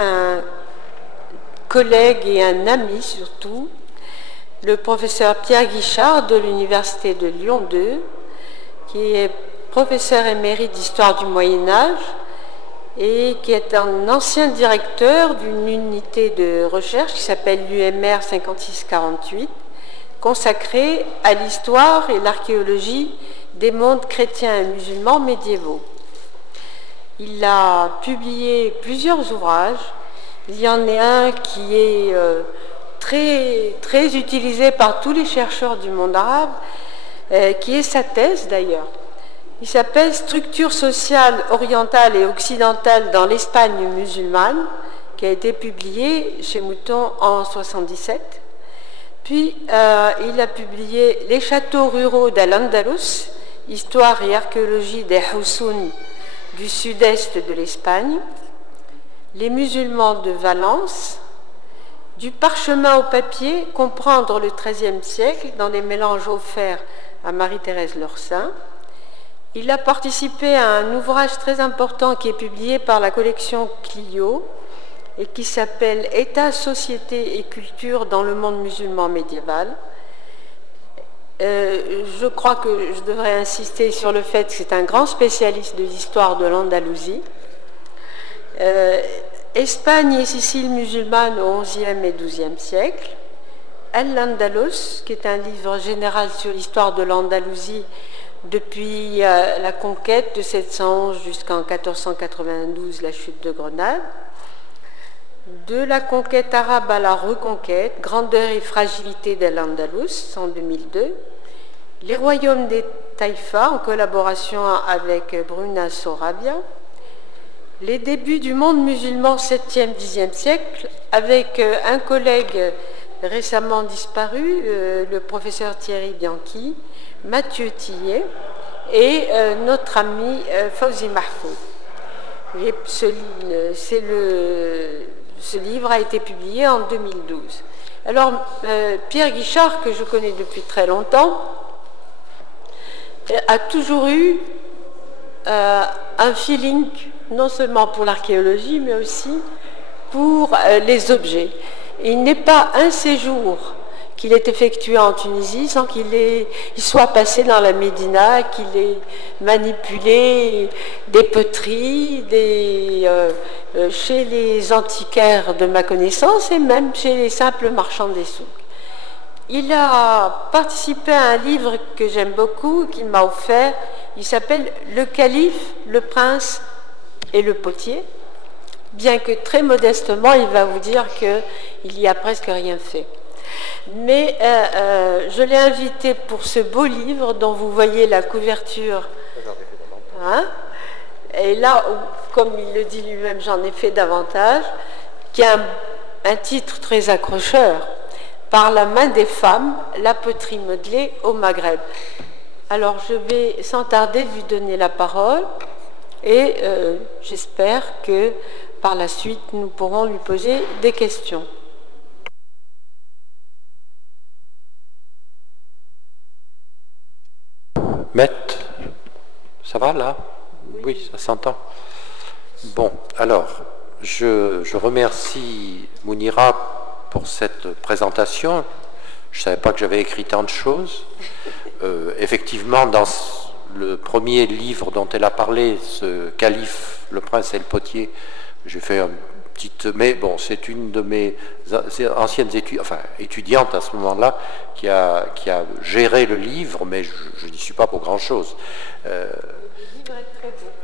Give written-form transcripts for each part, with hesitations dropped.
un collègue et un ami surtout, le professeur Pierre Guichard de l'Université de Lyon 2, qui est professeur émérite d'histoire du Moyen-Âge et qui est un ancien directeur d'une unité de recherche qui s'appelle l'UMR 5648, consacrée à l'histoire et l'archéologie des mondes chrétiens et musulmans médiévaux. Il a publié plusieurs ouvrages. Il y en a un qui est très utilisé par tous les chercheurs du monde arabe, qui est sa thèse d'ailleurs. Il s'appelle « Structure sociale orientale et occidentale dans l'Espagne musulmane », qui a été publié chez Mouton en 1977. Puis il a publié « Les châteaux ruraux d'Al-Andalus, histoire et archéologie des Hussoun du sud-est de l'Espagne », Les musulmans de Valence, Du parchemin au papier, comprendre le XIIIe siècle dans les mélanges offerts à Marie-Thérèse Lorcin. Il a participé à un ouvrage très important qui est publié par la collection Clio et qui s'appelle « État, société et culture dans le monde musulman médiéval ». Je crois que je devrais insister sur le fait que c'est un grand spécialiste de l'histoire de l'Andalousie. Espagne et Sicile musulmane au XIe et XIIe siècle. Al-Andalus, qui est un livre général sur l'histoire de l'Andalousie depuis la conquête de 711 jusqu'en 1492, la chute de Grenade. De la conquête arabe à la reconquête, grandeur et fragilité d'Al-Andalus en 2002. Les royaumes des Taïfas en collaboration avec Bruna Sorabia. Les débuts du monde musulman 7e, 10e siècle avec un collègue récemment disparu, le professeur Thierry Bianchi, Mathieu Tillet et notre ami Fawzi Mahfouz. Ce livre a été publié en 2012. Alors, Pierre Guichard, que je connais depuis très longtemps, a toujours eu un feeling, non seulement pour l'archéologie, mais aussi pour les objets. Il n'est pas un séjour qu'il ait effectué en Tunisie sans qu'il soit passé dans la Médina, qu'il ait manipulé des poteries, chez les antiquaires de ma connaissance et même chez les simples marchands des souks. Il a participé à un livre que j'aime beaucoup, qu'il m'a offert. Il s'appelle « Le calife, le prince et le potier », bien que très modestement, il va vous dire qu'il n'y a presque rien fait. Mais je l'ai invité pour ce beau livre dont vous voyez la couverture. Hein? Et là, comme il le dit lui-même, j'en ai fait davantage, qui a un titre très accrocheur. Par la main des femmes, la poterie modelée au Maghreb. Alors je vais sans tarder lui donner la parole et j'espère que par la suite nous pourrons lui poser des questions. Maître, ça va là? Oui, ça s'entend. Bon, alors, je remercie Mounira pour cette présentation. Je ne savais pas que j'avais écrit tant de choses. Effectivement, dans le premier livre dont elle a parlé, ce calife, le prince et le potier, j'ai fait un petit... Mais bon, c'est une de mes anciennes étudiantes à ce moment-là qui a géré le livre, mais je n'y suis pas pour grand-chose.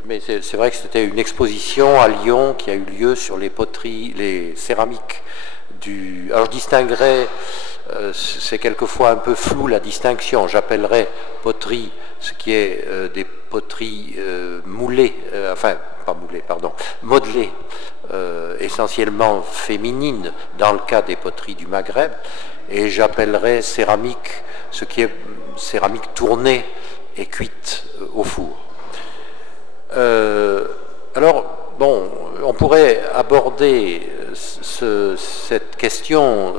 Mais c'est vrai que c'était une exposition à Lyon qui a eu lieu sur les poteries, les céramiques du... Alors je distinguerais, c'est quelquefois un peu flou la distinction, j'appellerais poterie ce qui est des poteries moulées, pas moulées, pardon, modelées, essentiellement féminines dans le cas des poteries du Maghreb, et j'appellerais céramique ce qui est céramique tournée et cuite au four. Alors, bon, on pourrait aborder cette question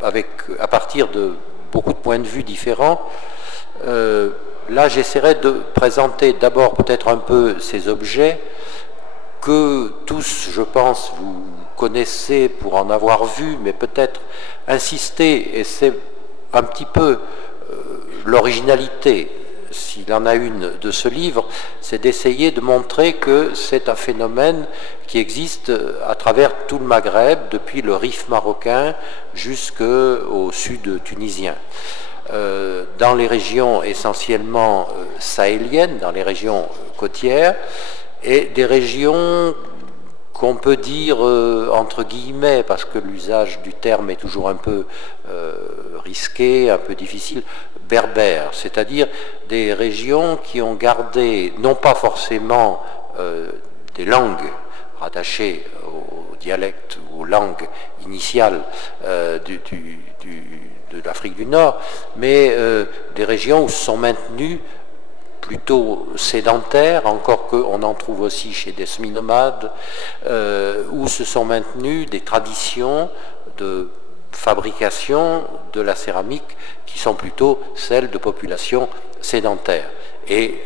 à partir de beaucoup de points de vue différents. Là, j'essaierai de présenter d'abord peut-être un peu ces objets que tous, je pense, vous connaissez pour en avoir vu, mais peut-être insister, et c'est un petit peu l'originalité, s'il en a une, de ce livre, c'est d'essayer de montrer que c'est un phénomène qui existe à travers tout le Maghreb, depuis le Rif marocain jusqu'au sud tunisien. Dans les régions essentiellement sahéliennes, dans les régions côtières, et des régions qu'on peut dire entre guillemets, parce que l'usage du terme est toujours un peu risqué, un peu difficile, berbères, c'est-à-dire des régions qui ont gardé, non pas forcément des langues rattachées au dialecte ou aux langues initiales de l'Afrique du Nord, mais des régions où se sont maintenues plutôt sédentaires, encore qu'on en trouve aussi chez des semi-nomades, où se sont maintenues des traditions de fabrication de la céramique qui sont plutôt celles de populations sédentaires et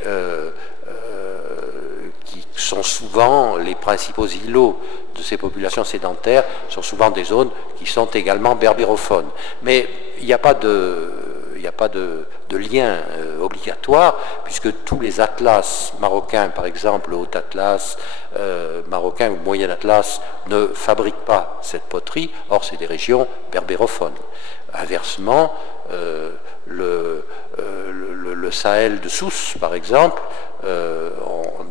qui sont souvent les principaux îlots de ces populations sédentaires, sont souvent des zones qui sont également berbérophones. Mais il n'y a pas de lien obligatoire, puisque tous les atlas marocains, par exemple le Haut Atlas marocain ou Moyen Atlas, ne fabriquent pas cette poterie. Or, c'est des régions berbérophones. Inversement, le Sahel de Sousse, par exemple,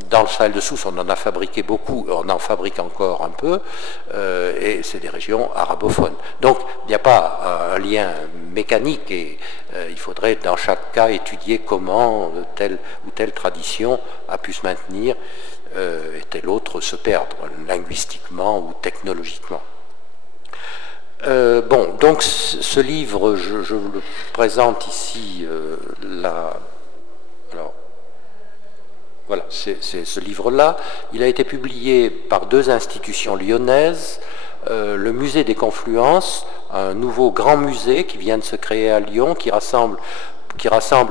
dans le Sahel de Sousse, on en a fabriqué beaucoup, on en fabrique encore un peu, et c'est des régions arabophones. Donc, il n'y a pas un lien mécanique, et il faudrait dans chaque cas étudier comment telle ou telle tradition a pu se maintenir et telle autre se perdre, linguistiquement ou technologiquement. Bon, donc ce livre, je vous le présente ici, alors, voilà, c'est ce livre-là. Il a été publié par 2 institutions lyonnaises, le Musée des Confluences, un nouveau grand musée qui vient de se créer à Lyon, qui rassemble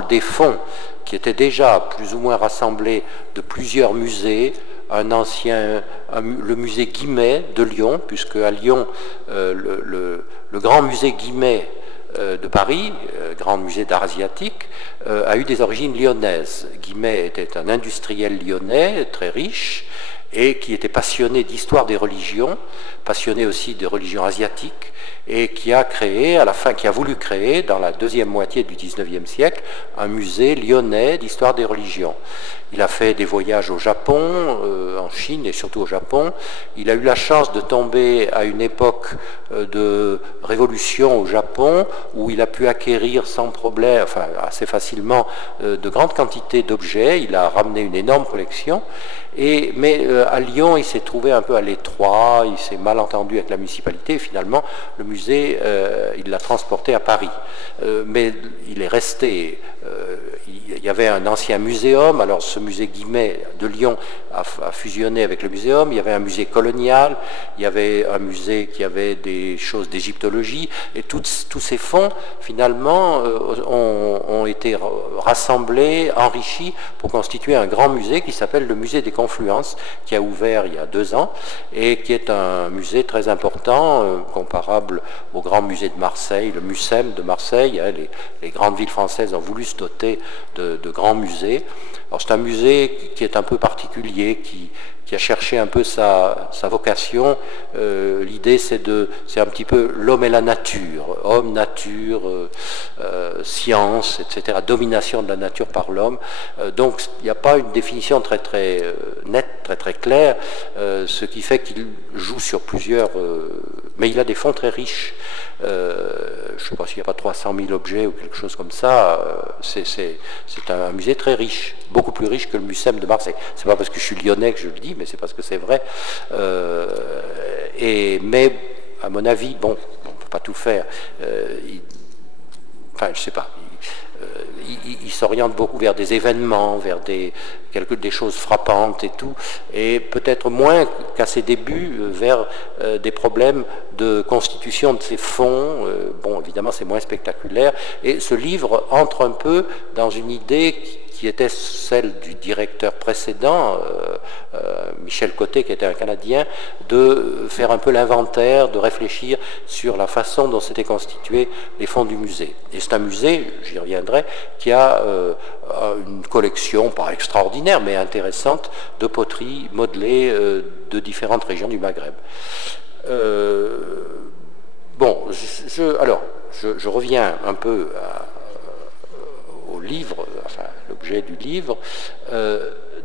des fonds qui étaient déjà plus ou moins rassemblés de plusieurs musées, le musée Guimet de Lyon, puisque à Lyon, le grand musée Guimet de Paris, grand musée d'art asiatique, a eu des origines lyonnaises. Guimet était un industriel lyonnais très riche et qui était passionné d'histoire des religions, passionné aussi des religions asiatiques, et qui a créé, qui a voulu créer, dans la deuxième moitié du XIXe siècle, un musée lyonnais d'histoire des religions. Il a fait des voyages au Japon, en Chine et surtout au Japon. Il a eu la chance de tomber à une époque de révolution au Japon, où il a pu acquérir sans problème, enfin assez facilement, de grandes quantités d'objets. Il a ramené une énorme collection. Mais à Lyon, il s'est trouvé un peu à l'étroit, il s'est mal entendu avec la municipalité, et finalement, le musée, il l'a transporté à Paris. Mais il est resté, il y avait un ancien muséum, alors ce musée Guimet de Lyon a fusionné avec le muséum, il y avait un musée colonial, il y avait un musée qui avait des choses d'égyptologie, et tous ces fonds, finalement, ont été rassemblés, enrichis, pour constituer un grand musée qui s'appelle le musée des Confluences, qui a ouvert il y a 2 ans, et qui est un musée très important, comparable au grand musée de Marseille, le MUSEM de Marseille. Les grandes villes françaises ont voulu se doter de grands musées. Alors c'est un musée qui est un peu particulier, qui a cherché un peu sa vocation. L'idée, c'est un petit peu l'homme et la nature, homme, nature, science, etc., domination de la nature par l'homme. Donc il n'y a pas une définition très très nette, très très claire, ce qui fait qu'il joue sur plusieurs... mais il a des fonds très riches. Je ne sais pas s'il n'y a pas 300 000 objets ou quelque chose comme ça. C'est un musée très riche, beaucoup plus riche que le MUSEM de Marseille. C'est pas parce que je suis lyonnais que je le dis, mais c'est parce que c'est vrai. Mais à mon avis, bon, on ne peut pas tout faire. Enfin, je sais pas. Il s'oriente beaucoup vers des événements, vers des choses frappantes et tout, et peut-être moins qu'à ses débuts vers des problèmes de constitution de ces fonds. Bon, évidemment, c'est moins spectaculaire, et ce livre entre un peu dans une idée qui qui était celle du directeur précédent, Michel Côté, qui était un Canadien, de faire un peu l'inventaire, de réfléchir sur la façon dont s'étaient constitués les fonds du musée. Et c'est un musée, j'y reviendrai, qui a une collection, pas extraordinaire, mais intéressante, de poteries modelées de différentes régions du Maghreb. Bon, je reviens un peu au livre, enfin l'objet du livre.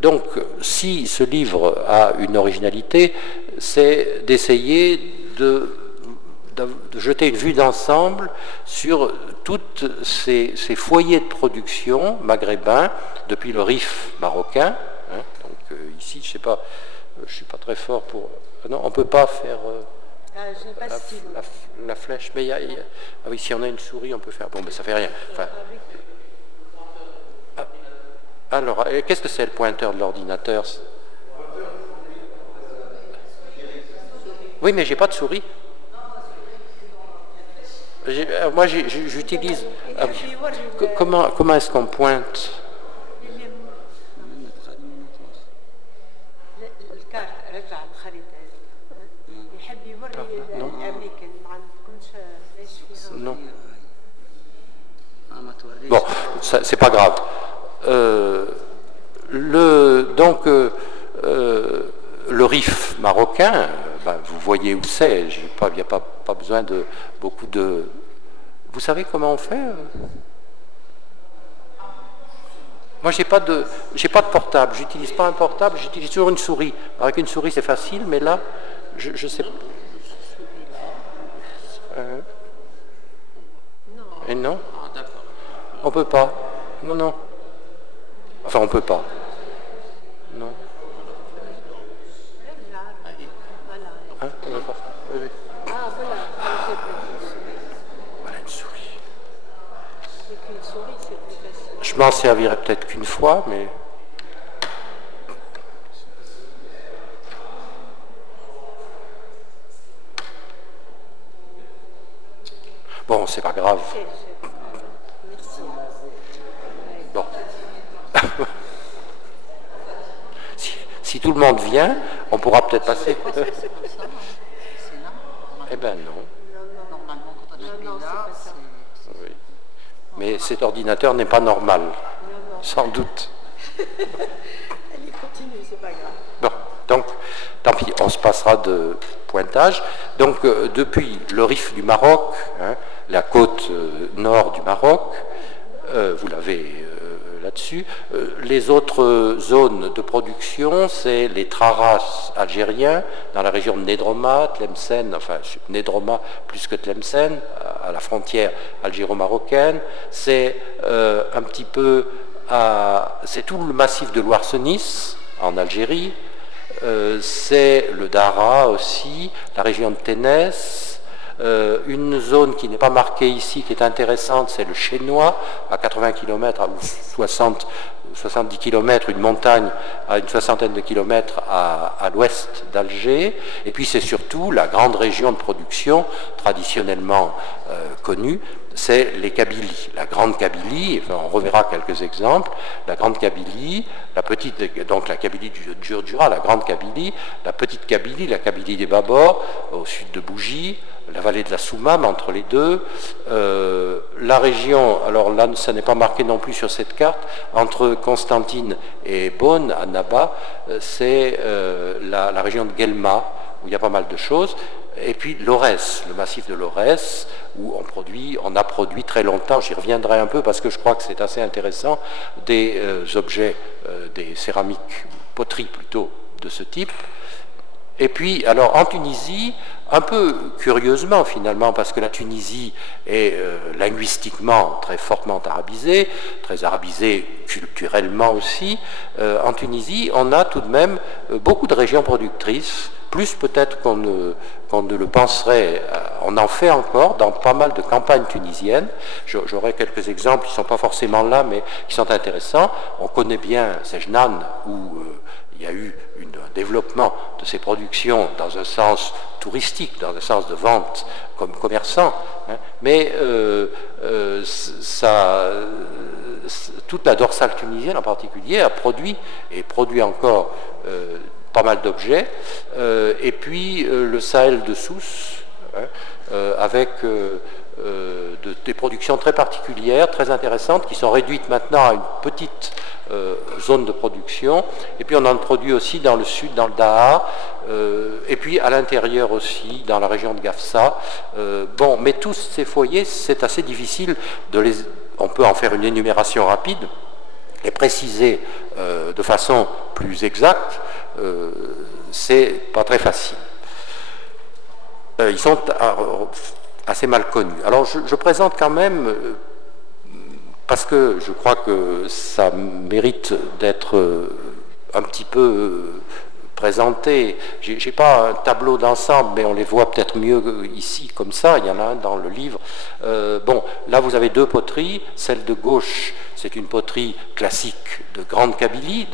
Donc, si ce livre a une originalité, c'est d'essayer de jeter une vue d'ensemble sur tous ces foyers de production maghrébins, depuis le Rif marocain. Hein, donc ici, je ne suis pas très fort pour... Non, on ne peut pas faire... la flèche, mais ah oui, si on a une souris, on peut faire. Bon, mais ça fait rien. Enfin, alors, qu'est-ce que c'est le pointeur de l'ordinateur? Oui, mais j'ai pas de souris. Moi, j'utilise. Comment est-ce qu'on pointe? Non. Bon, c'est pas grave. Donc, le Rif marocain, ben, vous voyez où c'est. Il n'y a pas besoin de beaucoup de... Vous savez comment on fait? Moi, j'ai pas de portable. J'utilise pas un portable. J'utilise toujours une souris. Avec une souris, c'est facile, mais là, je sais pas. Et non? On peut pas. Non. Enfin, on peut pas. Non. Hein? On peut pas. Oui. Voilà une souris. Je m'en servirai peut-être qu'une fois, mais... Bon, c'est pas grave. Bon. Si tout le monde vient, on pourra peut-être passer. Eh ben non. Oui. Mais cet ordinateur n'est pas normal, sans doute. Allez, continue, c'est pas grave. Bon, donc, tant pis, on se passera de pointage. Donc, depuis le Rif du Maroc, hein, la côte nord du Maroc, vous l'avez là-dessus. Les autres zones de production, c'est les Traras algériens, dans la région de Nedroma, Tlemcen, enfin Nedroma plus que Tlemcen, à la frontière algéro-marocaine. C'est un petit peu c'est tout le massif de Loire-Senis, en Algérie. C'est le Dara aussi, la région de Ténès. Une zone qui n'est pas marquée ici, qui est intéressante, c'est le Chénois, à 80 km ou 70 km, une montagne à une soixantaine de kilomètres à l'ouest d'Alger. Et puis c'est surtout la grande région de production traditionnellement connue, c'est les Kabylies. La grande Kabylie, enfin, on reverra quelques exemples, la grande Kabylie, la petite, donc la Kabylie du Djurdjura, la grande Kabylie, la petite Kabylie, la Kabylie des Babors, au sud de Bougie, la vallée de la Soumam, entre les deux, la région, alors là, ça n'est pas marqué non plus sur cette carte, entre Constantine et Beaune, à Naba, c'est la région de Guelma, où il y a pas mal de choses, et puis l'Aurès, le massif de l'Aurès, où on a produit très longtemps, j'y reviendrai un peu parce que je crois que c'est assez intéressant, des objets, des céramiques, poteries plutôt, de ce type. Et puis, alors en Tunisie, un peu curieusement finalement, parce que la Tunisie est linguistiquement très fortement arabisée, très arabisée culturellement aussi, en Tunisie, on a tout de même beaucoup de régions productrices, plus peut-être qu'on ne le penserait. On en fait encore dans pas mal de campagnes tunisiennes. J'aurai quelques exemples qui ne sont pas forcément là, mais qui sont intéressants. On connaît bien Sejnan, où il y a eu un développement de ces productions dans un sens touristique, dans un sens de vente comme commerçant, hein, mais toute la dorsale tunisienne en particulier a produit, et produit encore pas mal d'objets, et puis le Sahel de Sousse, hein, avec des productions très particulières, très intéressantes, qui sont réduites maintenant à une petite zone de production, et puis on en produit aussi dans le sud, dans le Daha, et puis à l'intérieur aussi, dans la région de Gafsa. Bon, mais tous ces foyers, c'est assez difficile de les... On peut en faire une énumération rapide, et préciser de façon plus exacte, c'est pas très facile. Ils sont assez mal connus. Alors je présente quand même, parce que je crois que ça mérite d'être un petit peu présenté. J'ai pas un tableau d'ensemble, mais on les voit peut-être mieux ici, comme ça. Il y en a un dans le livre. Bon, là vous avez deux poteries. Celle de gauche, c'est une poterie classique de Grande Kabylie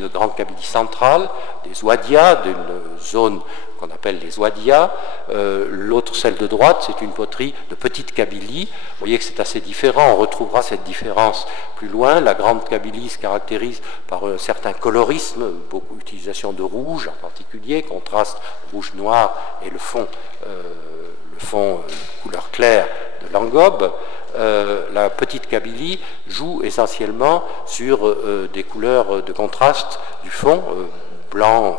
centrale, des Ouadias, d'une zone qu'on appelle les Ouadias. L'autre, celle de droite, c'est une poterie de Petite Kabylie. Vous voyez que c'est assez différent, on retrouvera cette différence plus loin. La Grande Kabylie se caractérise par un certain colorisme, beaucoup d'utilisation de rouge en particulier, contraste rouge-noir et le fond couleur claire de Langobe. La Petite Kabylie joue essentiellement sur des couleurs de contraste du fond, blanc,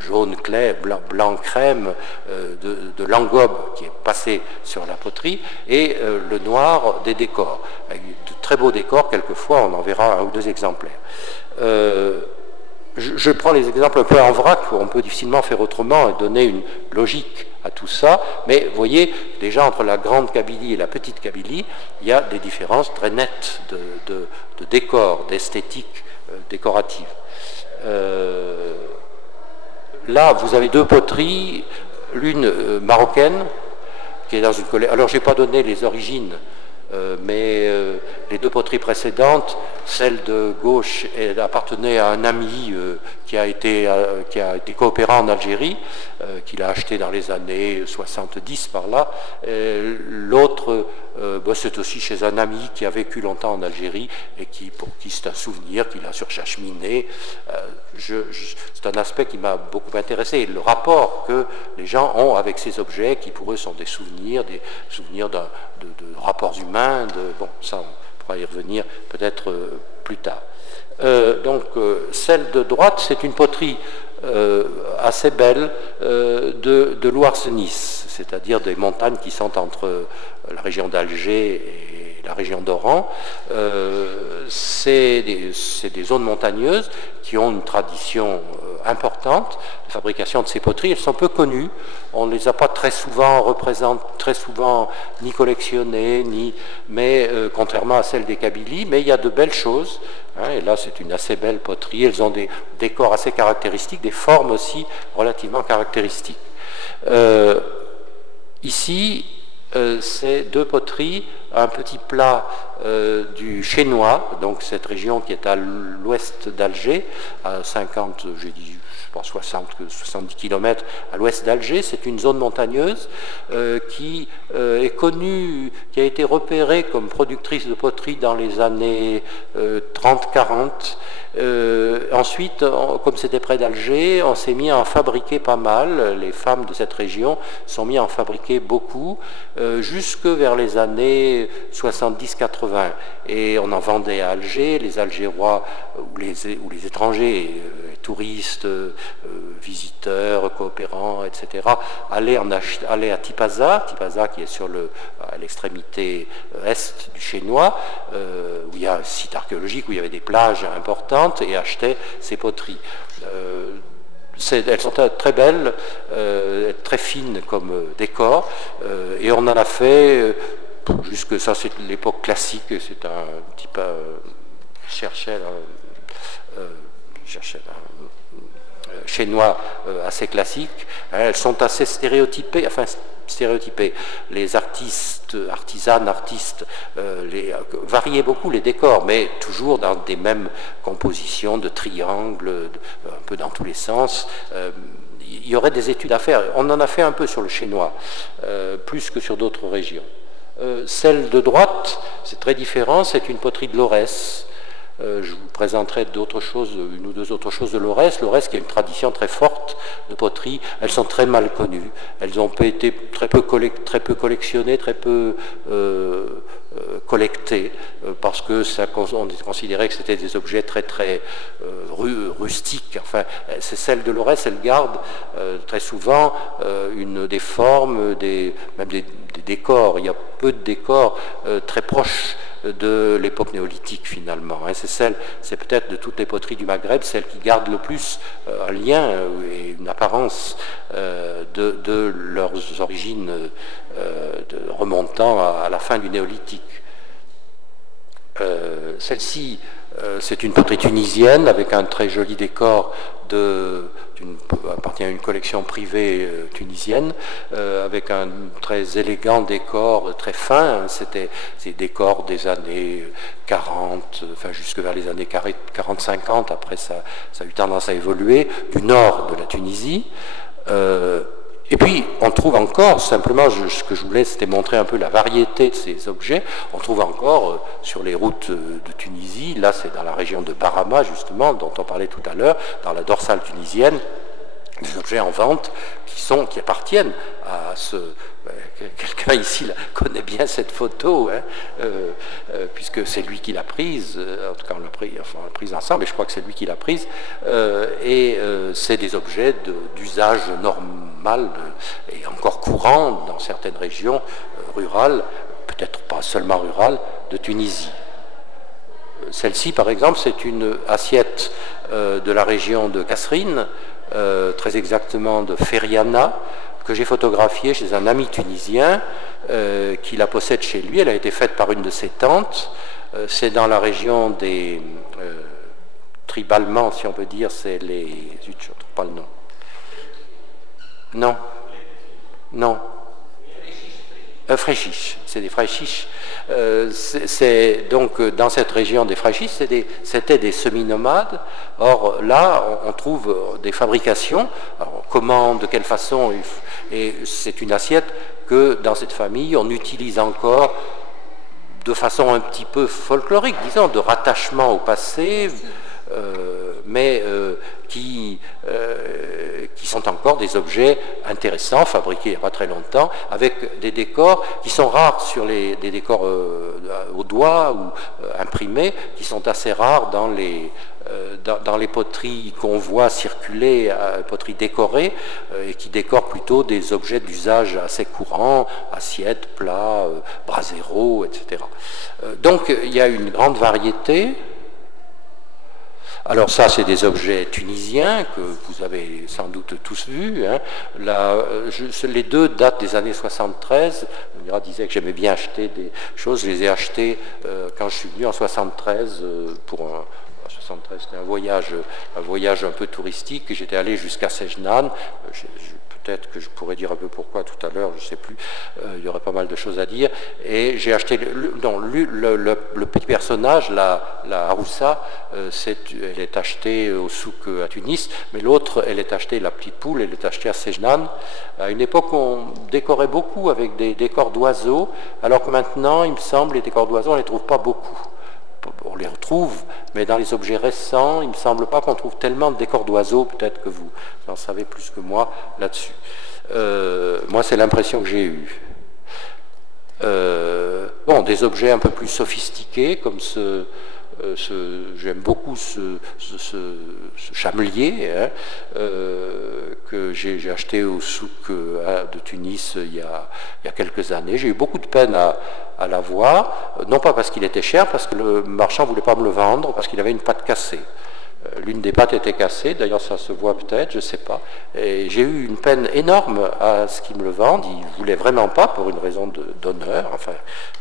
jaune clair, blanc crème de Langobe qui est passé sur la poterie, et le noir des décors, avec de très beaux décors. Quelquefois on en verra un ou deux exemplaires. Je prends les exemples un peu en vrac, où on peut difficilement faire autrement et donner une logique à tout ça, mais vous voyez, déjà entre la Grande Kabylie et la Petite Kabylie, il y a des différences très nettes de décor, d'esthétique décorative. Là, vous avez deux poteries, l'une marocaine, qui est dans une collection. Alors, je n'ai pas donné les origines, mais les deux poteries précédentes, celle de gauche appartenait à un ami qui a été coopérant en Algérie, qu'il a acheté dans les années 70 par là. L'autre, c'est aussi chez un ami qui a vécu longtemps en Algérie et pour qui c'est un souvenir qu'il a surcheminé. C'est un aspect qui m'a beaucoup intéressé, le rapport que les gens ont avec ces objets qui pour eux sont des souvenirs de rapports humains. Bon, ça on pourra y revenir peut-être plus tard. Celle de droite, c'est une poterie assez belle de l'Ouarsenis, c'est-à-dire des montagnes qui sont entre la région d'Alger et la région d'Oran. C'est des zones montagneuses qui ont une tradition importante de fabrication de ces poteries. Elles sont peu connues, on ne les a pas très souvent ni collectionnées, mais contrairement à celles des Kabylies, mais il y a de belles choses. Hein, et là, c'est une assez belle poterie. Elles ont des décors assez caractéristiques, des formes aussi relativement caractéristiques. Ici, c'est deux poteries, un petit plat du Chénois, donc cette région qui est à l'ouest d'Alger, à 50, j'ai dit, je pense 70 km à l'ouest d'Alger. C'est une zone montagneuse qui est connue, qui a été repérée comme productrice de poterie dans les années 30-40. Ensuite, comme c'était près d'Alger, on s'est mis à en fabriquer pas mal. Les femmes de cette région sont mis à en fabriquer beaucoup, jusque vers les années 70-80. Et on en vendait à Alger. Les Algérois ou les étrangers, touristes, visiteurs, coopérants, etc., allaient à Tipaza qui est à l'extrémité est du Chénois, où il y a un site archéologique, où il y avait des plages importantes, et achetaient ces poteries. Elles sont très belles, très fines comme décor, et on en a fait, jusque ça c'est l'époque classique, c'est un type chinois assez classiques. Elles sont assez stéréotypées, Les artistes, artisanes, artistes, variaient beaucoup les décors, mais toujours dans des mêmes compositions de triangles, un peu dans tous les sens. Il y aurait des études à faire. On en a fait un peu sur le chinois, plus que sur d'autres régions. Celle de droite, c'est très différent, c'est une poterie de Lorès. Je vous présenterai d'autres choses, une ou deux autres choses de Lorès. Lorès qui a une tradition très forte de poterie. Elles sont très mal connues. Elles ont été très peu collectionnées, très peu collectées, parce que on considérait que c'était des objets très rustiques. Enfin, c'est celle de Lorès, elle garde très souvent des formes, même des décors. Il y a peu de décors très proches de l'époque néolithique finalement. C'est peut-être de toutes les poteries du Maghreb celle qui garde le plus un lien et une apparence de leurs origines remontant à la fin du néolithique. Celle-ci, c'est une poterie tunisienne avec un très joli décor appartient à une collection privée tunisienne, avec un très élégant décor, très fin. C'était ces décors des années 40, enfin jusque vers les années 40-50, après ça a eu tendance à évoluer, du nord de la Tunisie. Et puis, on trouve encore, simplement, ce que je voulais, c'était montrer un peu la variété de ces objets. On trouve encore sur les routes de Tunisie, là c'est dans la région de Barama, justement, dont on parlait tout à l'heure, dans la dorsale tunisienne, des objets en vente qui appartiennent à ce... Quelqu'un ici connaît bien cette photo, puisque c'est lui qui l'a prise, en tout cas on l'a prise ensemble, et je crois que c'est lui qui l'a prise, et c'est des objets d'usage normal et encore courant dans certaines régions rurales, peut-être pas seulement rurales, de Tunisie. Celle-ci, par exemple, c'est une assiette de la région de Kasserine, très exactement de Feriana, que j'ai photographiée chez un ami tunisien qui la possède chez lui. Elle a été faite par une de ses tantes. C'est dans la région des tribalement, si on peut dire, c'est les... Zut, je ne trouve pas le nom. Non. Fréchiches, c'est des Fréchiches. C'est donc dans cette région des Fréchiches, c'était des semi-nomades. Or là, on trouve des fabrications. Alors, comment, de quelle façon? Et c'est une assiette que dans cette famille, on utilise encore de façon un petit peu folklorique, disons, de rattachement au passé, mais qui sont encore des objets intéressants, fabriqués il n'y a pas très longtemps, avec des décors qui sont rares sur des décors au doigt ou imprimés, qui sont assez rares dans les poteries qu'on voit circuler, poteries décorées, et qui décorent plutôt des objets d'usage assez courants, assiettes, plats, braseros, etc. Donc il y a une grande variété. Alors ça, c'est des objets tunisiens que vous avez sans doute tous vus. Les deux datent des années 73. Mira disait que j'aimais bien acheter des choses. Je les ai achetées quand je suis venu en 73 pour 73, c'était un voyage un peu touristique. J'étais allé jusqu'à Sejnan. Peut-être que je pourrais dire un peu pourquoi tout à l'heure, je ne sais plus, il y aurait pas mal de choses à dire. Et j'ai acheté, le petit personnage, la Haroussa, elle est achetée au souk à Tunis, mais l'autre, elle est achetée, la petite poule, elle est achetée à Sejnan. À une époque, on décorait beaucoup avec des décors d'oiseaux, alors que maintenant, il me semble, les décors d'oiseaux, on ne les trouve pas beaucoup. On les retrouve, mais dans les objets récents, il ne me semble pas qu'on trouve tellement de décors d'oiseaux, peut-être que vous en savez plus que moi là-dessus. Moi, c'est l'impression que j'ai eue. Des objets un peu plus sophistiqués, comme j'aime beaucoup ce chamelier que j'ai acheté au souk de Tunis il y a quelques années. J'ai eu beaucoup de peine à l'avoir, non pas parce qu'il était cher, parce que le marchand ne voulait pas me le vendre, parce qu'il avait une patte cassée. L'une des pattes était cassée, d'ailleurs ça se voit peut-être, je ne sais pas. Et j'ai eu une peine énorme à ce qu'il me le vende. Il ne voulait vraiment pas, pour une raison d'honneur, enfin,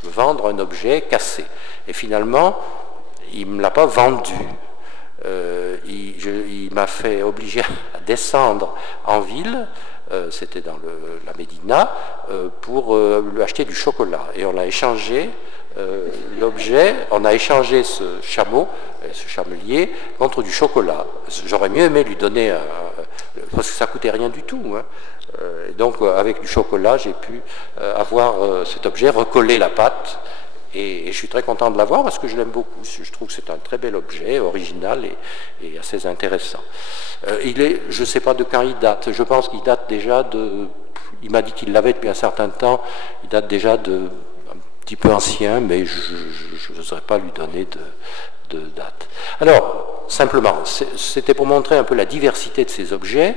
me vendre un objet cassé. Et finalement, il ne me l'a pas vendu. il m'a fait obliger à descendre en ville, c'était dans la Médina, pour lui acheter du chocolat. Et on a échangé l'objet, on a échangé ce chameau, ce chamelier, contre du chocolat. J'aurais mieux aimé lui donner, parce que ça coûtait rien du tout. Hein. Et donc avec du chocolat, j'ai pu avoir cet objet, recoller la pâte. Et je suis très content de l'avoir parce que je l'aime beaucoup. Je trouve que c'est un très bel objet, original et assez intéressant. Je ne sais pas de quand il date. Je pense qu'il date déjà de... Il m'a dit qu'il l'avait depuis un certain temps. Il date déjà de un petit peu ancien, mais je n'oserais pas lui donner de date. Alors, simplement, c'était pour montrer un peu la diversité de ces objets.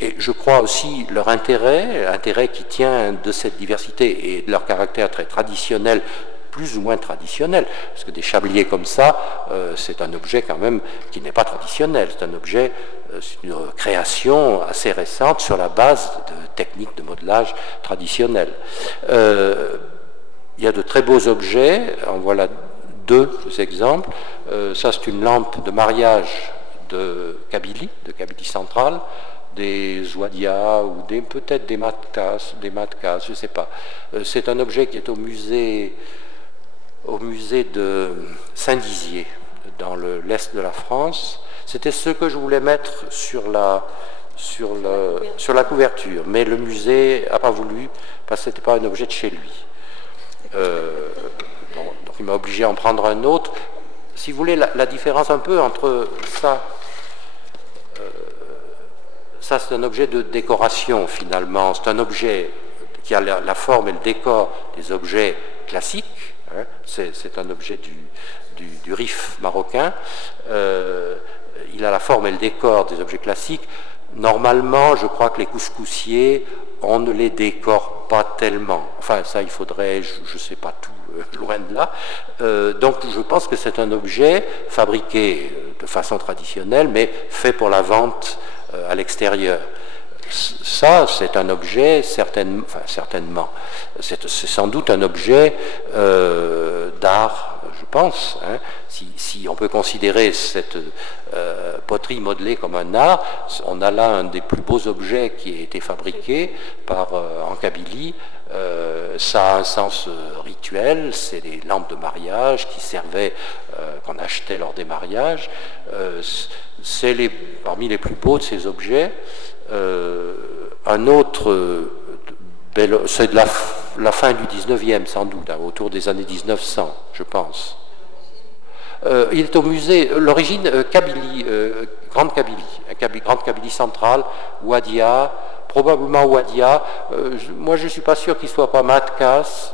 Et je crois aussi leur intérêt qui tient de cette diversité et de leur caractère très traditionnel, plus ou moins traditionnel, parce que des chameliers comme ça, c'est un objet quand même qui n'est pas traditionnel, c'est un objet, c'est une création assez récente sur la base de techniques de modelage traditionnelles. Il y a de très beaux objets, en voilà deux exemples. Ça c'est une lampe de mariage de Kabylie centrale, des Ouadia ou peut-être des Matkas, je ne sais pas. C'est un objet qui est au musée de Saint-Dizier, dans l'est de la France. C'était ce que je voulais mettre sur la couverture, mais le musée n'a pas voulu, parce que ce n'était pas un objet de chez lui. Donc il m'a obligé à en prendre un autre. Si vous voulez, la différence un peu entre ça, ça c'est un objet de décoration finalement, c'est un objet qui a la forme et le décor des objets classiques. C'est un objet du Rif marocain. Il a la forme et le décor des objets classiques. Normalement, je crois que les couscoussiers, on ne les décore pas tellement. Enfin, ça, il faudrait, je ne sais pas tout, loin de là. Donc, je pense que c'est un objet fabriqué de façon traditionnelle, mais fait pour la vente à l'extérieur. Ça, c'est un objet, certainement, c'est sans doute un objet d'art, je pense. Hein. Si on peut considérer cette poterie modelée comme un art, on a là un des plus beaux objets qui a été fabriqué en Kabylie. Ça a un sens rituel, c'est des lampes de mariage qui servaient, qu'on achetait lors des mariages. C'est parmi les plus beaux de ces objets. Un autre, c'est de la fin du 19e sans doute, hein, autour des années 1900, je pense. Il est au musée, l'origine Kabylie, Grande Kabylie centrale, Ouadia, probablement Ouadia. Moi je ne suis pas sûr qu'il ne soit pas Matkas,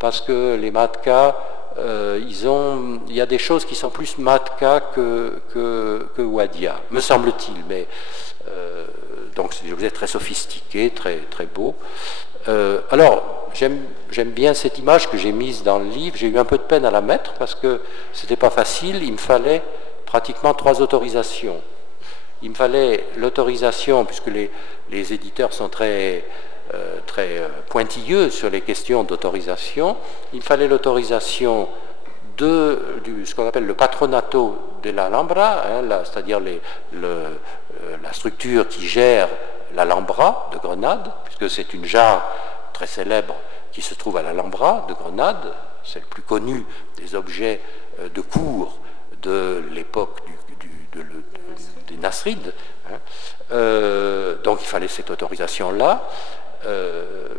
parce que les Matkas, il y a des choses qui sont plus Matka que Ouadia, me semble-t-il, mais donc c'est des objets très sophistiqués, très, très beaux. Alors, j'aime bien cette image que j'ai mise dans le livre. J'ai eu un peu de peine à la mettre parce que c'était pas facile. Il me fallait pratiquement 3 autorisations. Il me fallait l'autorisation, puisque les éditeurs sont très pointilleux sur les questions d'autorisation. Il me fallait l'autorisation de ce qu'on appelle le patronato de l'Alhambra, hein, c'est-à-dire la structure qui gère l'Alhambra de Grenade, puisque c'est une jarre très célèbre qui se trouve à l'Alhambra de Grenade. C'est le plus connu des objets de cour de l'époque des Nasrides. Hein. Donc il fallait cette autorisation-là,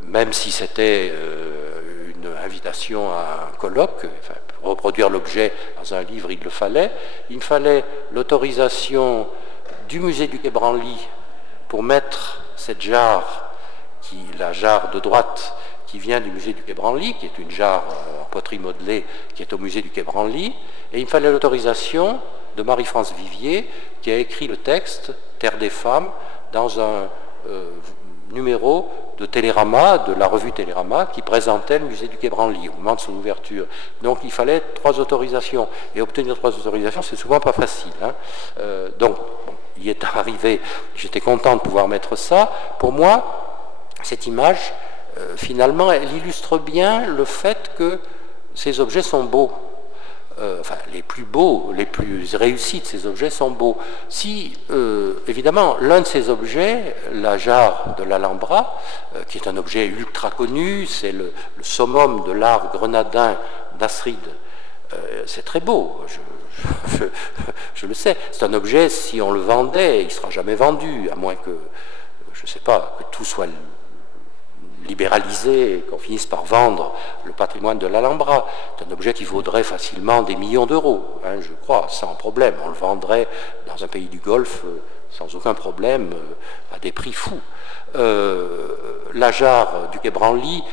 même si c'était une invitation à un colloque, enfin, pour reproduire l'objet dans un livre, il le fallait. Il me fallait l'autorisation du musée du Quai Branly pour mettre cette jarre, la jarre de droite qui vient du musée du Quai Branly, qui est une jarre en poterie modelée qui est au musée du Quai Branly, et il me fallait l'autorisation de Marie-France Vivier, qui a écrit le texte Terre des femmes dans un numéro de Télérama, de la revue Télérama, qui présentait le musée du Quai Branly au moment de son ouverture. Donc il fallait 3 autorisations. Et obtenir 3 autorisations, c'est souvent pas facile. Hein. Donc, bon, il est arrivé, j'étais content de pouvoir mettre ça. Pour moi, cette image, finalement, elle illustre bien le fait que ces objets sont beaux. enfin les plus beaux, les plus réussis de ces objets sont beaux. Si, évidemment, l'un de ces objets, la jarre de l'Alhambra, qui est un objet ultra connu, c'est le summum de l'art grenadin Nasrid, c'est très beau, je le sais. C'est un objet, si on le vendait, il ne sera jamais vendu, à moins que, je ne sais pas, que tout soit libéralisé et qu'on finisse par vendre le patrimoine de l'Alhambra. C'est un objet qui vaudrait facilement des millions d'euros, hein, je crois, sans problème. On le vendrait dans un pays du Golfe sans aucun problème, à des prix fous. La jarre du Quai Branly,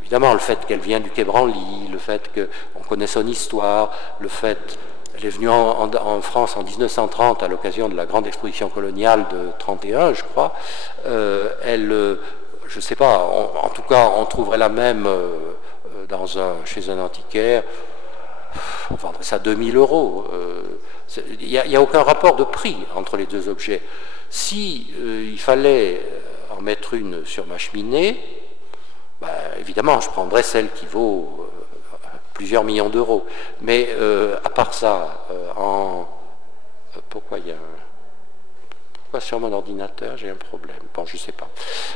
évidemment, le fait qu'elle vient du Quai Branly, le fait qu'on connaît son histoire, le fait elle est venue en France en 1930 à l'occasion de la grande exposition coloniale de 31, je crois. Je ne sais pas, en tout cas, on trouverait la même chez un antiquaire, on vendrait ça 2000 euros. Il n'y a aucun rapport de prix entre les deux objets. Si il fallait en mettre une sur ma cheminée, ben, évidemment, je prendrais celle qui vaut plusieurs millions d'euros. Mais à part ça, pourquoi il y a sur mon ordinateur, j'ai un problème. Bon, je ne sais pas.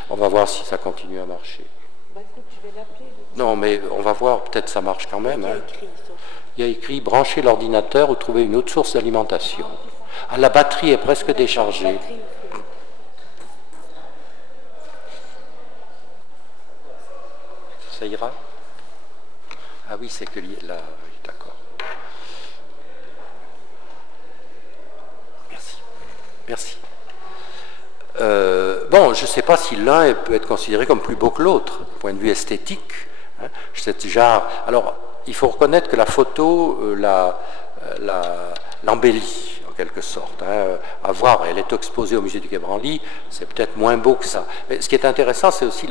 On va voir si ça continue à marcher. Bah, écoute, je vais l'appeler. Non, mais on va voir, peut-être ça marche quand même. Il y a écrit brancher l'ordinateur ou trouver une autre source d'alimentation. Ah, la batterie est presque déchargée. Ça ira? Ah oui, c'est que là, d'accord. Merci. Merci. Bon, je ne sais pas si l'un peut être considéré comme plus beau que l'autre, du point de vue esthétique. Hein, cette jarre. Alors, il faut reconnaître que la photo l'embellit, en quelque sorte. Hein. À voir, elle est exposée au musée du Quai Branly, c'est peut-être moins beau que ça. Mais ce qui est intéressant, c'est aussi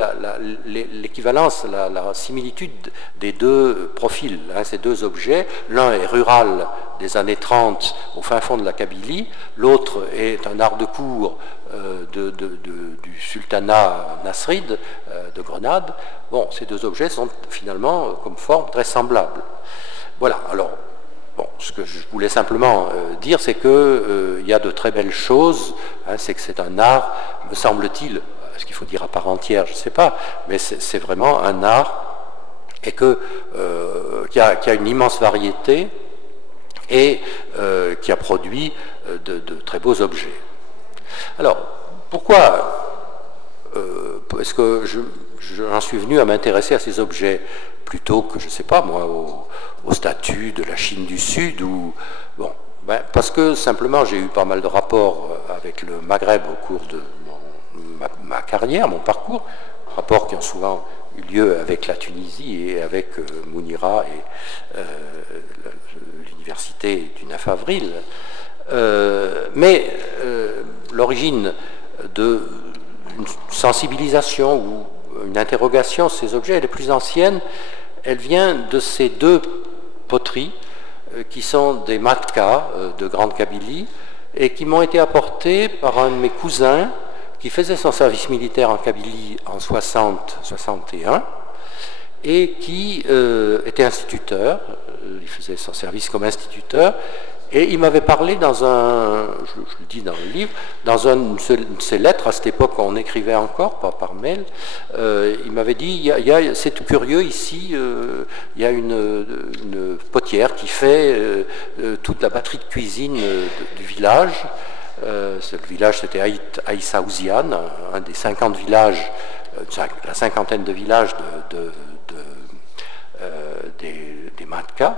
l'équivalence, la similitude des deux profils, hein, ces deux objets. L'un est rural des années 30 au fin fond de la Kabylie, l'autre est un art de cour du sultanat Nasrid de Grenade. Bon, ces deux objets sont finalement, comme forme, très semblables. Voilà, alors, bon, ce que je voulais simplement dire, c'est qu'il y a de très belles choses, hein, c'est que c'est un art, me semble-t-il, ce qu'il faut dire à part entière, je ne sais pas, mais c'est vraiment un art, et qui a une immense variété, et qui a produit de très beaux objets. Alors, pourquoi est-ce que j'en suis venu à m'intéresser à ces objets plutôt que, je ne sais pas moi, aux statues de la Chine du Sud ou bon, ben, parce que simplement j'ai eu pas mal de rapports avec le Maghreb au cours de ma carrière, mon parcours, rapports qui ont souvent eu lieu avec la Tunisie et avec Mounira et l'université du 9 avril. Mais l'origine d'une sensibilisation ou une interrogation sur ces objets, elle est plus ancienne, elle vient de ces deux poteries qui sont des matkas de Grande Kabylie et qui m'ont été apportées par un de mes cousins qui faisait son service militaire en Kabylie en 60-61 et qui était instituteur, il faisait son service comme instituteur. Et il m'avait parlé je le dis dans le livre, dans une de ses lettres, à cette époque on écrivait encore, pas par mail, il m'avait dit, c'est curieux ici, il y a une potière qui fait toute la batterie de cuisine du village. Le village c'était Aïssa Ouziane, un des 50 villages, la cinquantaine de villages des Matkas.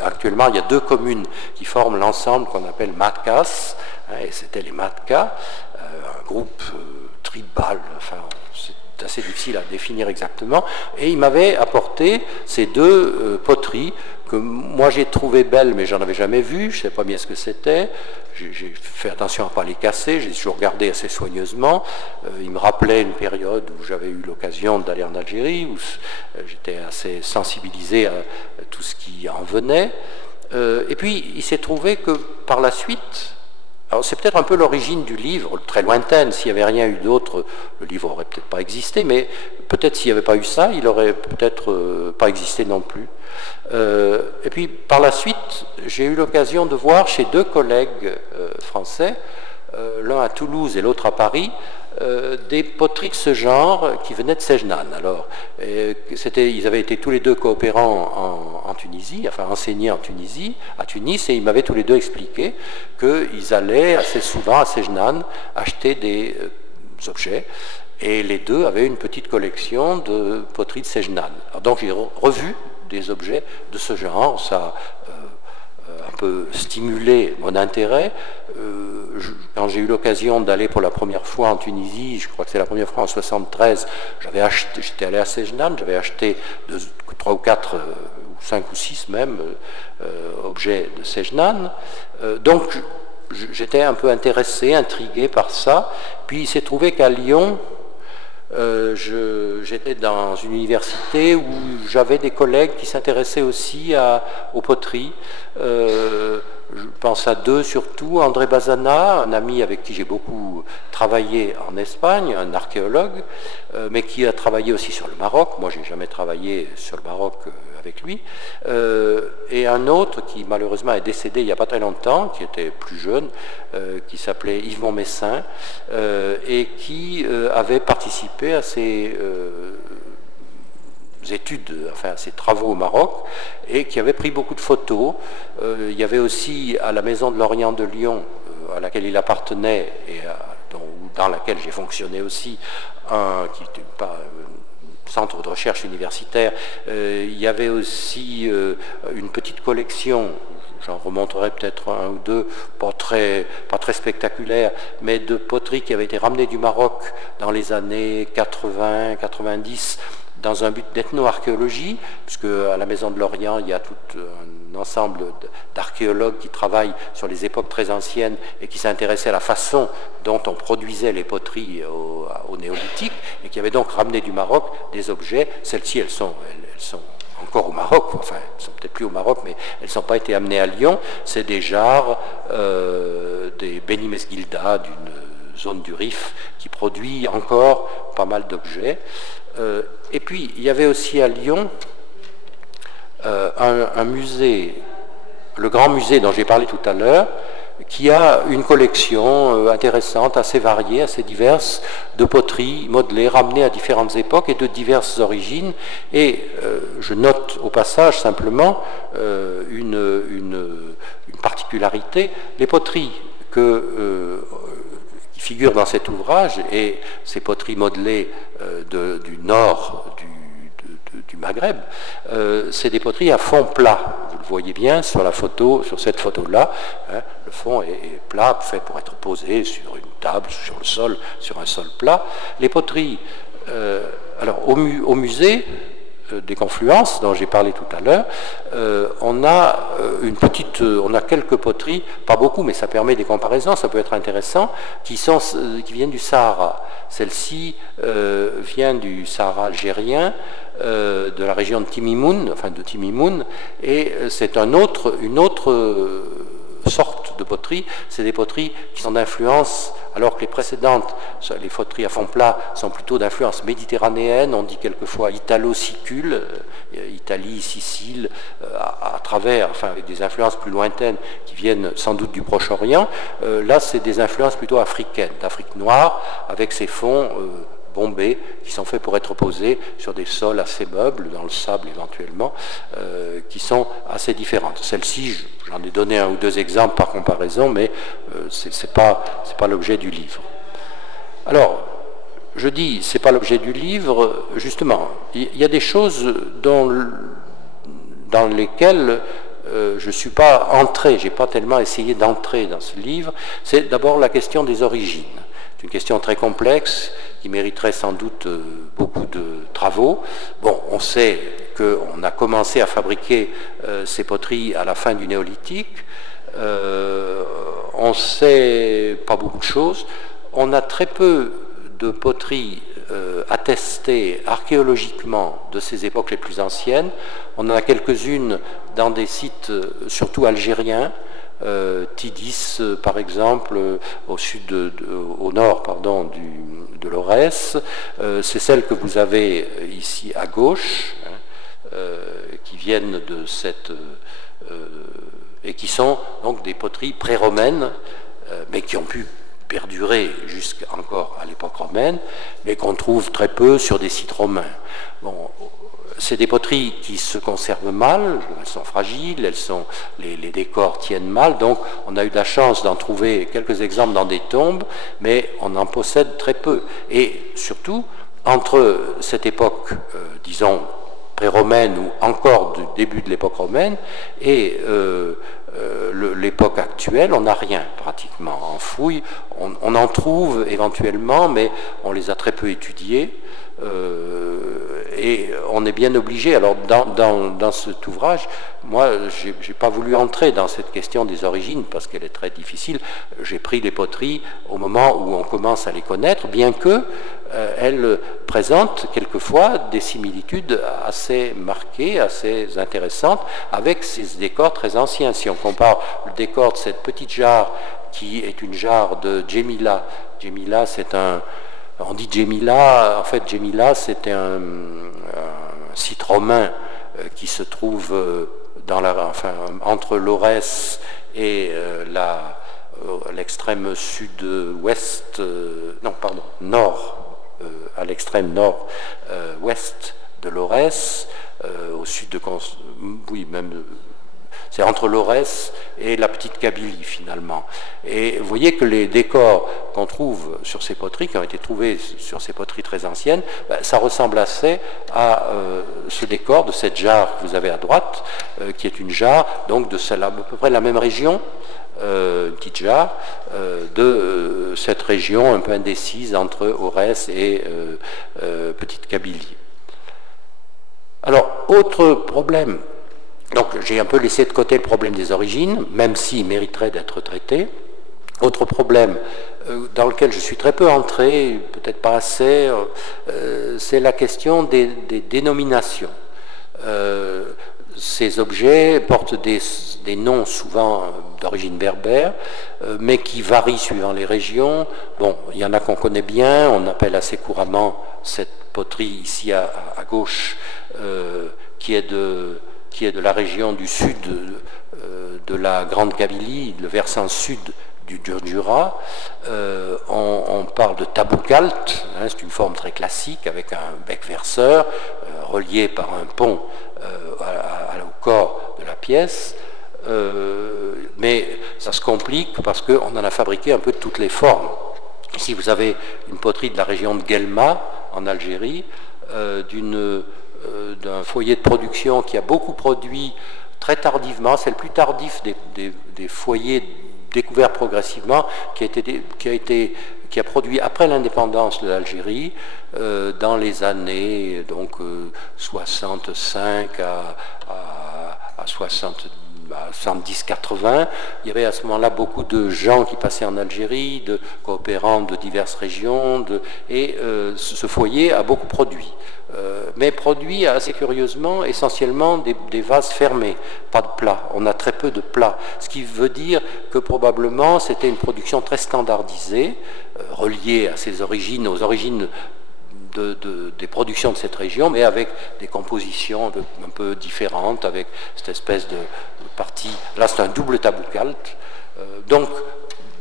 Actuellement, il y a deux communes qui forment l'ensemble qu'on appelle Matkas, hein, et c'était les Matkas, un groupe tribal, enfin, c'est assez difficile à définir exactement, et il m'avait apporté ces deux poteries que moi j'ai trouvées belles, mais j'en avais jamais vues, je ne sais pas bien ce que c'était, j'ai fait attention à ne pas les casser, j'ai toujours regardé assez soigneusement, il me rappelait une période où j'avais eu l'occasion d'aller en Algérie, où j'étais assez sensibilisé à tout ce qui en venait, et puis il s'est trouvé que par la suite, alors c'est peut-être un peu l'origine du livre, très lointaine, s'il n'y avait rien eu d'autre, le livre n'aurait peut-être pas existé, mais peut-être s'il n'y avait pas eu ça, il n'aurait peut-être pas existé non plus. Et puis par la suite, j'ai eu l'occasion de voir chez deux collègues français, l'un à Toulouse et l'autre à Paris, des poteries de ce genre qui venaient de Sejnan. Alors, ils avaient été tous les deux coopérants en Tunisie, enfin enseignés en Tunisie, à Tunis, et ils m'avaient tous les deux expliqué qu'ils allaient assez souvent à Sejnan acheter des objets, et les deux avaient une petite collection de poteries de Sejnan. Alors, donc j'ai revu des objets de ce genre, ça a un peu stimulé mon intérêt. Quand j'ai eu l'occasion d'aller pour la première fois en Tunisie, je crois que c'est la première fois en 73, j'étais allé à Sejnan, j'avais acheté 3 ou 4, ou 5 ou 6 même, objets de Sejnan. Donc j'étais un peu intéressé, intrigué par ça. Puis il s'est trouvé qu'à Lyon, j'étais dans une université où j'avais des collègues qui s'intéressaient aussi aux poteries. Je pense à deux surtout, André Bazana, un ami avec qui j'ai beaucoup travaillé en Espagne, un archéologue, mais qui a travaillé aussi sur le Maroc. Moi, j'ai jamais travaillé sur le Maroc avec lui. Et un autre qui malheureusement est décédé il n'y a pas très longtemps, qui était plus jeune, qui s'appelait Yves Montmessin, et qui avait participé à ces études, enfin ses travaux au Maroc, et qui avait pris beaucoup de photos. Il y avait aussi à la Maison de l'Orient de Lyon, à laquelle il appartenait et dans laquelle j'ai fonctionné aussi, qui était un centre de recherche universitaire. Il y avait aussi une petite collection, j'en remonterai peut-être un ou deux, pas très spectaculaires, mais de poteries qui avaient été ramenées du Maroc dans les années 80-90, dans un but d'ethno-archéologie, puisque à la Maison de l'Orient, il y a tout un ensemble d'archéologues qui travaillent sur les époques très anciennes et qui s'intéressaient à la façon dont on produisait les poteries au néolithique, et qui avaient donc ramené du Maroc des objets. Celles-ci, elles sont encore au Maroc, enfin, elles ne sont peut-être plus au Maroc, mais elles ne sont pas été amenées à Lyon. C'est des jarres, des Beni Mesgilda, d'une zone du Rif, qui produit encore pas mal d'objets. Et puis, il y avait aussi à Lyon un musée, le grand musée dont j'ai parlé tout à l'heure, qui a une collection intéressante, assez variée, assez diverse, de poteries modelées, ramenées à différentes époques et de diverses origines. Et je note au passage simplement une particularité. Les poteries qui figurent dans cet ouvrage, et ces poteries modelées du nord du Maghreb, c'est des poteries à fond plat. Vous le voyez bien sur la photo, sur cette photo-là, hein, le fond est plat, fait pour être posé sur une table, sur le sol, sur un sol plat. Les poteries, alors au musée des Confluences, dont j'ai parlé tout à l'heure, on a quelques poteries, pas beaucoup, mais ça permet des comparaisons, ça peut être intéressant, qui viennent du Sahara. Celle-ci vient du Sahara algérien, de la région de Timimoun, et c'est une autre sorte de poterie. C'est des poteries qui sont d'influence, alors que les précédentes, les poteries à fond plat, sont plutôt d'influence méditerranéenne, on dit quelquefois italo-sicule, Italie, Sicile, à travers, enfin avec des influences plus lointaines qui viennent sans doute du Proche-Orient. Là, c'est des influences plutôt africaines, d'Afrique noire, avec ces fonds bombés qui sont faits pour être posés sur des sols assez meubles, dans le sable éventuellement, qui sont assez différentes. Celle-ci, j'en ai donné un ou deux exemples par comparaison, mais c'est pas l'objet du livre. Alors, je dis c'est pas l'objet du livre, justement, il y a des choses dans lesquelles je ne suis pas entré, j'ai pas tellement essayé d'entrer dans ce livre. C'est d'abord la question des origines. C'est une question très complexe qui mériterait sans doute beaucoup de travaux. Bon, on sait qu'on a commencé à fabriquer ces poteries à la fin du néolithique. On sait pas beaucoup de choses. On a très peu de poteries attestées archéologiquement de ces époques les plus anciennes. On en a quelques-unes dans des sites surtout algériens, Tidis, par exemple, au nord pardon, de l'Aurès. C'est celles que vous avez ici à gauche, qui viennent de cette... et qui sont donc des poteries pré-romaines, mais qui ont pu perdurer jusqu'encore à l'époque romaine, mais qu'on trouve très peu sur des sites romains. Bon, c'est des poteries qui se conservent mal, elles sont fragiles, les décors tiennent mal, donc on a eu la chance d'en trouver quelques exemples dans des tombes, mais on en possède très peu. Et surtout, entre cette époque, disons, pré-romaine ou encore du début de l'époque romaine et l'époque actuelle, on n'a rien pratiquement. En fouille, on en trouve éventuellement, mais on les a très peu étudiés. Et on est bien obligé, alors dans cet ouvrage, moi je n'ai pas voulu entrer dans cette question des origines parce qu'elle est très difficile. J'ai pris les poteries au moment où on commence à les connaître, bien que elles présentent quelquefois des similitudes assez marquées, assez intéressantes avec ces décors très anciens. Si on compare le décor de cette petite jarre qui est une jarre de Djémila, Djémila c'est un... On dit Djémila, en fait Djémila c'était un site romain qui se trouve entre l'Aurès et l'extrême sud-ouest, nord, à l'extrême nord-ouest de l'Aurès, au sud de... Oui, même... C'est entre l'Aurès et la petite Kabylie, finalement. Et vous voyez que les décors qu'on trouve sur ces poteries, qui ont été trouvés sur ces poteries très anciennes, ça ressemble assez à ce décor de cette jarre que vous avez à droite, qui est une jarre, donc de celle à peu près la même région, une petite jarre, de cette région un peu indécise entre Aurès et petite Kabylie. Alors, autre problème. Donc j'ai un peu laissé de côté le problème des origines, même s'il mériterait d'être traité. Autre problème dans lequel je suis très peu entré, peut-être pas assez, c'est la question des dénominations. Ces objets portent des noms souvent d'origine berbère, mais qui varient suivant les régions. Bon, il y en a qu'on connaît bien, on appelle assez couramment cette poterie ici à gauche, qui est de la région du sud de la Grande Kabylie, le versant sud du Jura. On parle de taboukalt, hein, c'est une forme très classique avec un bec verseur relié par un pont au corps de la pièce. Mais ça se complique parce qu'on en a fabriqué un peu de toutes les formes. Ici vous avez une poterie de la région de Guelma en Algérie, d'un foyer de production qui a beaucoup produit très tardivement, c'est le plus tardif des foyers découverts progressivement, qui a produit après l'indépendance de l'Algérie, dans les années donc 65 à 70-80. Il y avait à ce moment-là beaucoup de gens qui passaient en Algérie, de coopérants de diverses régions, et ce foyer a beaucoup produit. Mais produit assez curieusement essentiellement des vases fermés, pas de plats. On a très peu de plats, ce qui veut dire que probablement c'était une production très standardisée, reliée à ses origines, aux origines des productions de cette région, mais avec des compositions un peu différentes, avec cette espèce de partie. Là, c'est un double taboukalt. Donc,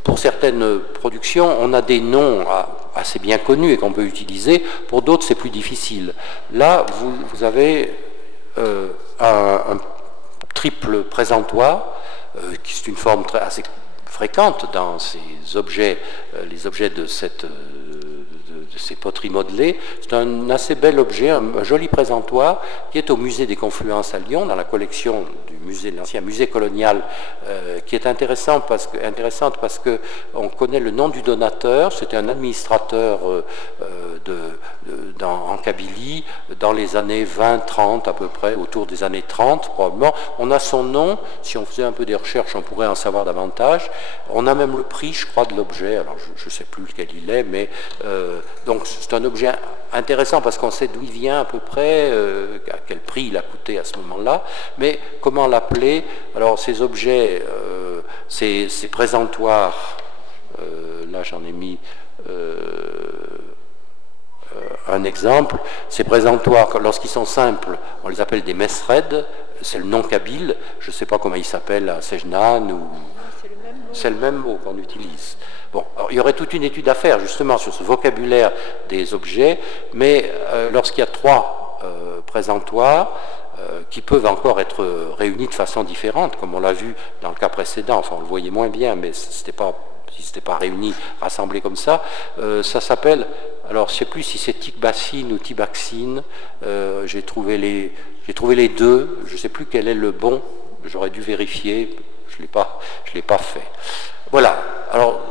pour certaines productions, on a des noms assez bien connus et qu'on peut utiliser. Pour d'autres, c'est plus difficile. Là, vous avez un triple présentoir, qui est une forme assez fréquente dans ces objets, les objets de ces poteries modelées. C'est un assez bel objet, un joli présentoir qui est au musée des Confluences à Lyon, dans la collection du musée, de l'ancien musée colonial, qui est intéressante parce que on connaît le nom du donateur. C'était un administrateur en Kabylie dans les années 20-30 à peu près, autour des années 30 probablement. On a son nom, si on faisait un peu des recherches on pourrait en savoir davantage. On a même le prix, je crois, de l'objet, alors je ne sais plus lequel il est, mais donc c'est un objet intéressant parce qu'on sait d'où il vient à peu près, à quel prix il a coûté à ce moment-là, mais comment l'appeler? Alors ces objets ces présentoirs, là j'en ai mis un exemple, ces présentoirs, lorsqu'ils sont simples, on les appelle des mesred, c'est le nom kabyle, je ne sais pas comment il s'appelle à Sejnan, ou... C'est le même mot qu'on utilise. Bon, alors, il y aurait toute une étude à faire justement sur ce vocabulaire des objets, mais lorsqu'il y a 3 présentoirs qui peuvent encore être réunis de façon différente, comme on l'a vu dans le cas précédent, enfin on le voyait moins bien, mais si ce n'était pas réunis, rassemblés comme ça s'appelle, alors je ne sais plus si c'est tikbassine ou tibaxine, j'ai trouvé les deux, je ne sais plus quel est le bon, j'aurais dû vérifier, je ne l'ai pas fait. Voilà, alors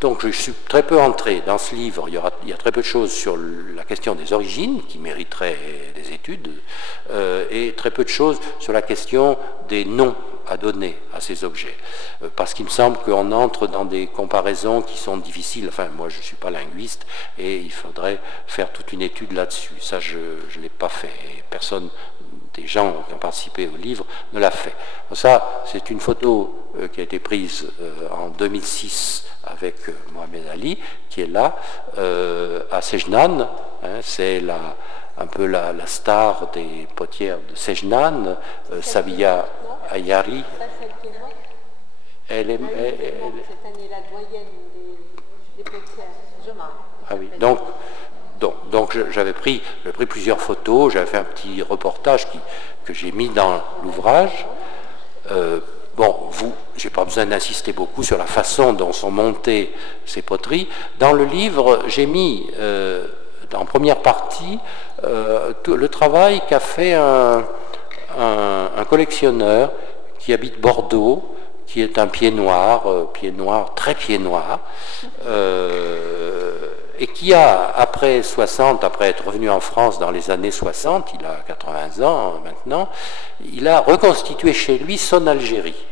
donc je suis très peu entré dans ce livre, il y a très peu de choses sur la question des origines qui mériteraient des études, et très peu de choses sur la question des noms à donner à ces objets, parce qu'il me semble qu'on entre dans des comparaisons qui sont difficiles, enfin moi je ne suis pas linguiste et il faudrait faire toute une étude là-dessus, ça je ne l'ai pas fait, et personne des gens qui ont participé au livre ne l'a fait. Ça, c'est une photo qui a été prise en 2006 avec Mohamed Ali, qui est là, à Sejnan, hein, c'est un peu la star des potières de Sejnan, Sabiha Ayari. Elle est cette année la doyenne des potières. Ah oui, donc j'avais pris plusieurs photos, j'avais fait un petit reportage que j'ai mis dans l'ouvrage. Bon, j'ai pas besoin d'insister beaucoup sur la façon dont sont montées ces poteries. Dans le livre, j'ai mis en première partie le travail qu'a fait un collectionneur qui habite Bordeaux, qui est un pied noir, très pied noir, et qui a, après être revenu en France dans les années 60, il a 80 ans maintenant, il a reconstitué chez lui son Algérie,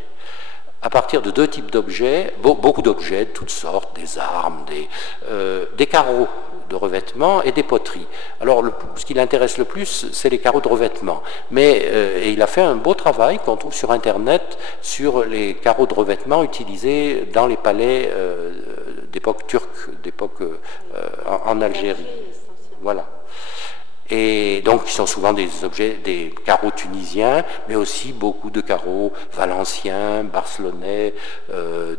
à partir de 2 types d'objets, beaucoup d'objets de toutes sortes, des armes, des carreaux de revêtement et des poteries. Alors, ce qui l'intéresse le plus, c'est les carreaux de revêtement. Et il a fait un beau travail qu'on trouve sur Internet sur les carreaux de revêtement utilisés dans les palais d'époque turque, en Algérie. Voilà. Et donc, ils sont souvent des carreaux tunisiens, mais aussi beaucoup de carreaux valenciens, barcelonais,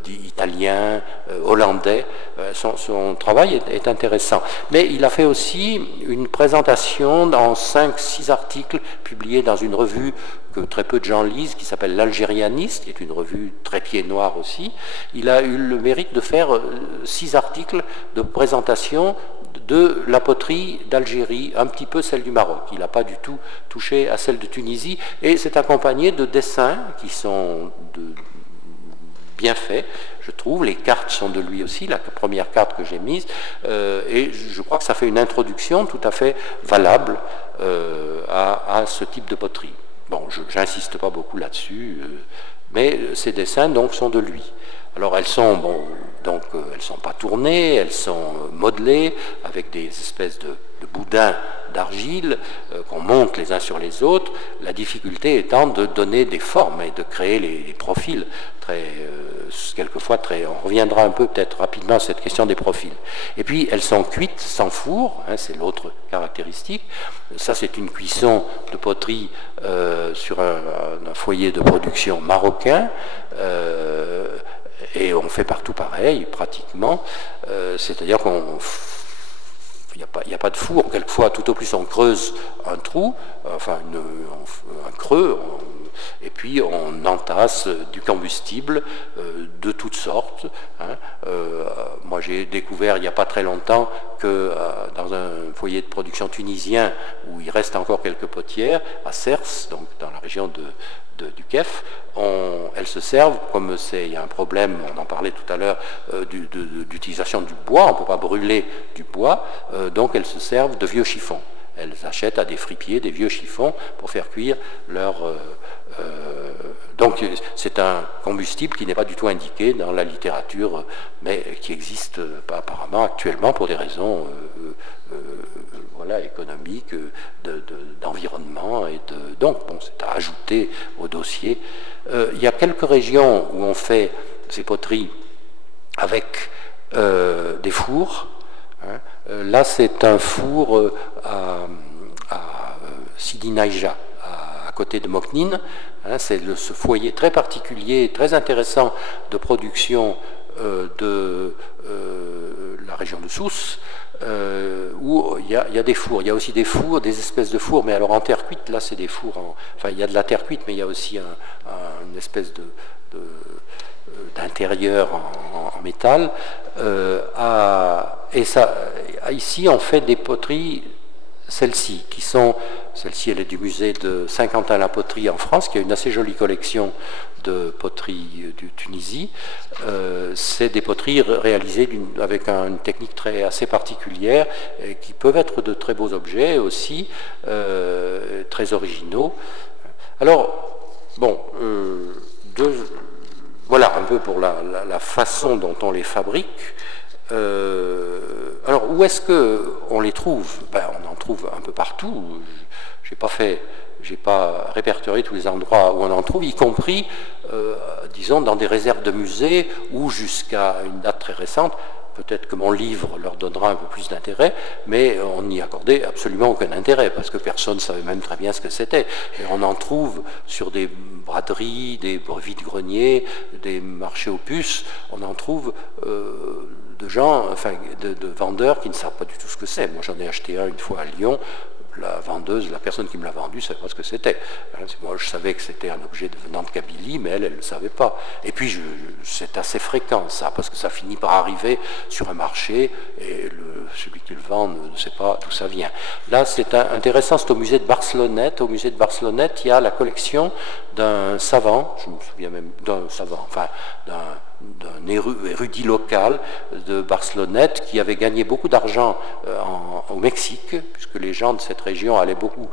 italiens, hollandais. Son travail est intéressant. Mais il a fait aussi une présentation dans 5-6 articles publiés dans une revue que très peu de gens lisent, qui s'appelle l'Algérianiste, qui est une revue très pied noir aussi. Il a eu le mérite de faire 6 articles de présentation de la poterie d'Algérie, un petit peu celle du Maroc. Il n'a pas du tout touché à celle de Tunisie, et c'est accompagné de dessins qui sont bien faits, je trouve. Les cartes sont de lui aussi, la première carte que j'ai mise, et je crois que ça fait une introduction tout à fait valable à ce type de poterie. Bon, je n'insiste pas beaucoup là-dessus, mais ces dessins donc sont de lui. Alors elles sont elles sont pas tournées, elles sont modelées avec des espèces de boudins d'argile qu'on monte les uns sur les autres. La difficulté étant de donner des formes et de créer les profils quelquefois très. On reviendra un peu peut-être rapidement à cette question des profils. Et puis elles sont cuites sans four, hein, c'est l'autre caractéristique. Ça, c'est une cuisson de poterie sur un foyer de production marocain. Et on fait partout pareil, pratiquement. C'est-à-dire qu'il n'y a pas de four. Quelquefois, tout au plus, on creuse un trou, enfin un creux, et puis on entasse du combustible de toutes sortes. Hein. Moi, j'ai découvert il n'y a pas très longtemps que dans un foyer de production tunisien, où il reste encore quelques potières, à Cers, donc dans la région du Kef, elles se servent, comme il y a un problème, on en parlait tout à l'heure, d'utilisation du bois, on ne peut pas brûler du bois, donc elles se servent de vieux chiffons. Elles achètent à des fripiers des vieux chiffons pour faire cuire leur... donc c'est un combustible qui n'est pas du tout indiqué dans la littérature, mais qui existe apparemment actuellement pour des raisons économiques, d'environnement. l'environnement. Donc, bon, c'est à ajouter au dossier. Il y a quelques régions où on fait ces poteries avec des fours. Hein. Là, c'est un four à Sidi Naïja, à côté de Moknine. Hein, c'est ce foyer très particulier, très intéressant de production de la région de Sousse, où il y a des fours. Il y a aussi des fours, des espèces de fours, mais alors en terre cuite, là c'est des fours, enfin il y a de la terre cuite, mais il y a aussi une espèce d'intérieur en métal. Ici on fait des poteries, celle-ci, elle est du musée de Saint-Quentin-la-Poterie en France, qui a une assez jolie collection de poteries du Tunisie. C'est des poteries réalisées avec une technique assez particulière, et qui peuvent être de très beaux objets aussi, très originaux. Alors, bon, voilà un peu pour la façon dont on les fabrique. Alors, où est-ce qu'on les trouve? On en trouve un peu partout. J'ai pas répertorié tous les endroits où on en trouve, y compris, disons, dans des réserves de musées, ou jusqu'à une date très récente, peut-être que mon livre leur donnera un peu plus d'intérêt, mais on n'y accordait absolument aucun intérêt, parce que personne ne savait même très bien ce que c'était. Et on en trouve sur des braderies, des vide-greniers, des marchés aux puces, on en trouve de gens, enfin de vendeurs qui ne savent pas du tout ce que c'est. Moi j'en ai acheté un une fois à Lyon. La vendeuse, la personne qui me l'a vendu, ne savait pas ce que c'était. Moi, je savais que c'était un objet venant de Kabylie, mais elle ne le savait pas. Et puis, c'est assez fréquent, ça, parce que ça finit par arriver sur un marché, et celui qui le vend ne sait pas d'où ça vient. Là, c'est intéressant, c'est au musée de Barcelonnette. Au musée de Barcelonnette, il y a la collection d'un savant, je me souviens même d'un savant, enfin, d'un érudit local de Barcelonnette qui avait gagné beaucoup d'argent au Mexique, puisque les gens de cette région allaient beaucoup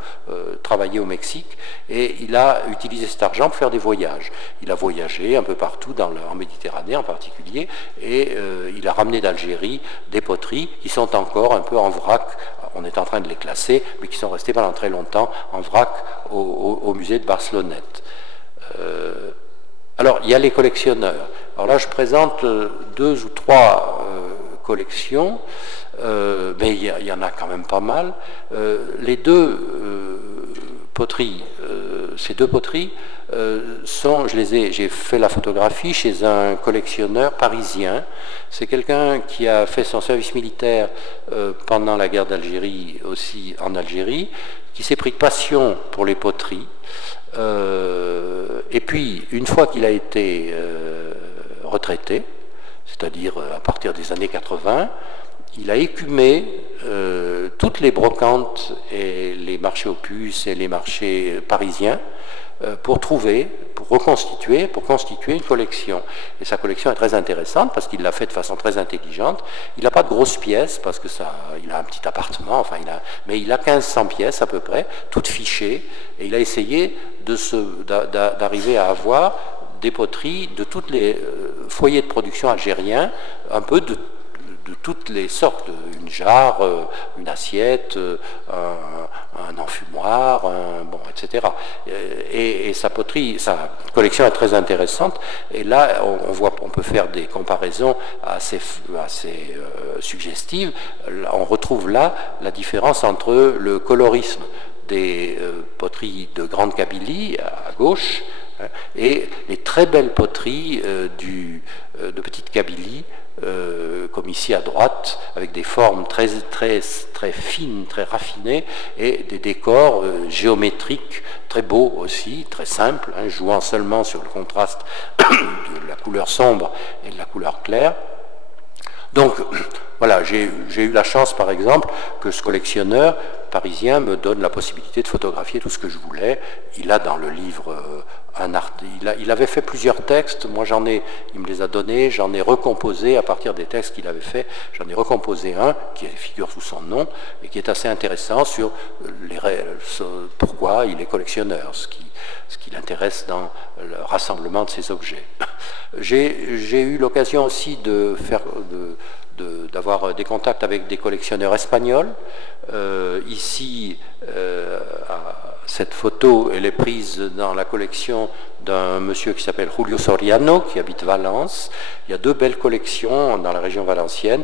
travailler au Mexique, et il a utilisé cet argent pour faire des voyages. Il a voyagé un peu partout en Méditerranée en particulier, et il a ramené d'Algérie des poteries qui sont encore un peu en vrac. On est en train de les classer, mais qui sont restées pendant très longtemps en vrac au musée de Barcelonnette. Alors, il y a les collectionneurs. Alors là, je présente 2 ou 3 collections, mais il y en a quand même pas mal. Les 2 poteries, ces 2 poteries j'ai fait la photographie chez un collectionneur parisien. C'est quelqu'un qui a fait son service militaire pendant la guerre d'Algérie, aussi en Algérie, qui s'est pris de passion pour les poteries. Et puis, une fois qu'il a été retraité, c'est-à-dire à partir des années 80, il a écumé toutes les brocantes et les marchés aux puces et les marchés parisiens pour constituer une collection. Et sa collection est très intéressante parce qu'il l'a fait de façon très intelligente. Il n'a pas de grosses pièces parce que il a un petit appartement, mais il a 1500 pièces à peu près, toutes fichées, et il a essayé d'arriver à avoir des poteries de tous les foyers de production algériens, un peu de toutes les sortes, une jarre, une assiette, un enfumoir, etc. Et sa collection est très intéressante. Et là, on peut faire des comparaisons assez suggestives. On retrouve là la différence entre le colorisme des poteries de Grande Kabylie à gauche, et les très belles poteries de Petite Kabylie, comme ici à droite, avec des formes très, très, très fines, très raffinées, et des décors géométriques très beaux aussi, très simples, jouant seulement sur le contraste de la couleur sombre et de la couleur claire. Donc, voilà, j'ai eu la chance, par exemple, que ce collectionneur parisien me donne la possibilité de photographier tout ce que je voulais. Il a dans le livre il avait fait plusieurs textes. Moi, il me les a donnés, j'en ai recomposé à partir des textes qu'il avait fait. J'en ai recomposé un qui figure sous son nom et qui est assez intéressant sur pourquoi il est collectionneur, ce qui l'intéresse dans le rassemblement de ces objets. J'ai eu l'occasion aussi d'avoir des contacts avec des collectionneurs espagnols. Ici, cette photo, elle est prise dans la collection d'un monsieur qui s'appelle Julio Soriano, qui habite Valence. Il y a 2 belles collections dans la région valencienne.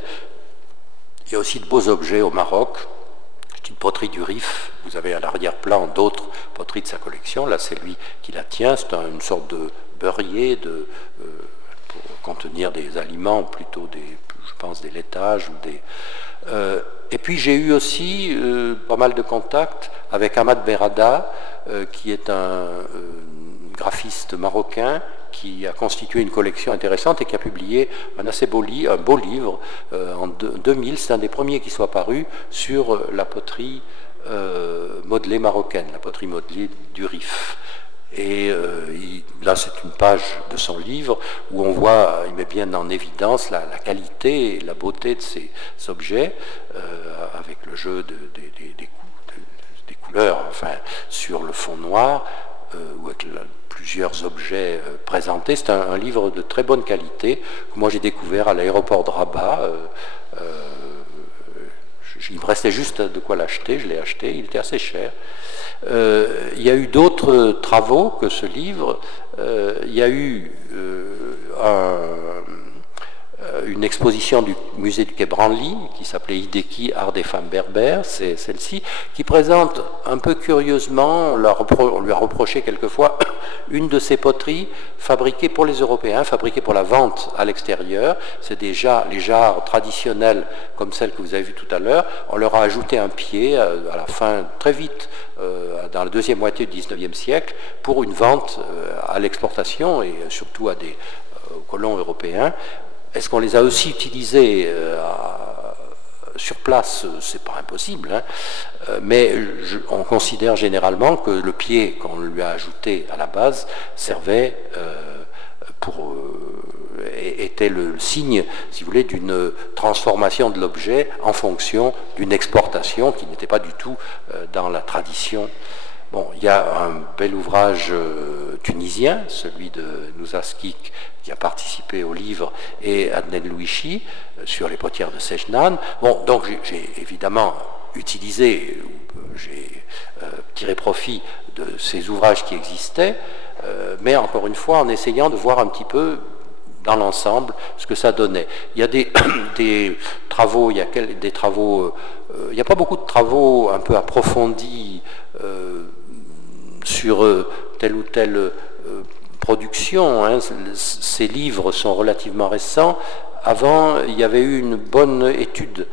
Il y a aussi de beaux objets au Maroc. C'est une poterie du Rif. Vous avez à l'arrière-plan d'autres poteries de sa collection. Là, c'est lui qui la tient. C'est une sorte de beurrier pour contenir des aliments, plutôt je pense des laitages. Et puis j'ai eu aussi pas mal de contacts avec Ahmad Berrada, qui est un graphiste marocain qui a constitué une collection intéressante et qui a publié un beau livre en 2000. C'est un des premiers qui soit paru sur la poterie modelée marocaine, la poterie modelée du Rif. Et là, c'est une page de son livre où on voit, il met bien en évidence la qualité et la beauté de ces objets, avec le jeu des couleurs, enfin, sur le fond noir, ou avec plusieurs objets présentés. C'est un livre de très bonne qualité que moi j'ai découvert à l'aéroport de Rabat. Il me restait juste de quoi l'acheter, je l'ai acheté, il était assez cher. Il y a eu d'autres travaux que ce livre. Il y a eu une exposition du musée du Quai Branly qui s'appelait Hideki, Art des femmes berbères, c'est celle-ci, qui présente un peu curieusement, on lui a reproché quelquefois, une de ces poteries fabriquées pour les Européens, fabriquées pour la vente à l'extérieur. C'est déjà les jarres traditionnelles comme celles que vous avez vues tout à l'heure. On leur a ajouté un pied à la fin, très vite, dans la deuxième moitié du XIXe siècle, pour une vente à l'exportation et surtout à des colons européens. Est-ce qu'on les a aussi utilisés sur place? C'est pas impossible, hein. Mais on considère généralement que le pied qu'on lui a ajouté à la base servait était le signe, si vous voulez, d'une transformation de l'objet en fonction d'une exportation qui n'était pas du tout dans la tradition. Bon, il y a un bel ouvrage tunisien, celui de Nouzaskik, qui a participé au livre, et Adnen Louichi, sur les potières de Sejnan. Bon, donc j'ai évidemment utilisé, j'ai tiré profit de ces ouvrages qui existaient, mais encore une fois en essayant de voir un petit peu dans l'ensemble ce que ça donnait. Il y a des travaux, il n'y a pas beaucoup de travaux un peu approfondis sur telle ou telle production, hein. Ces livres sont relativement récents. Avant, il y avait eu une bonne étude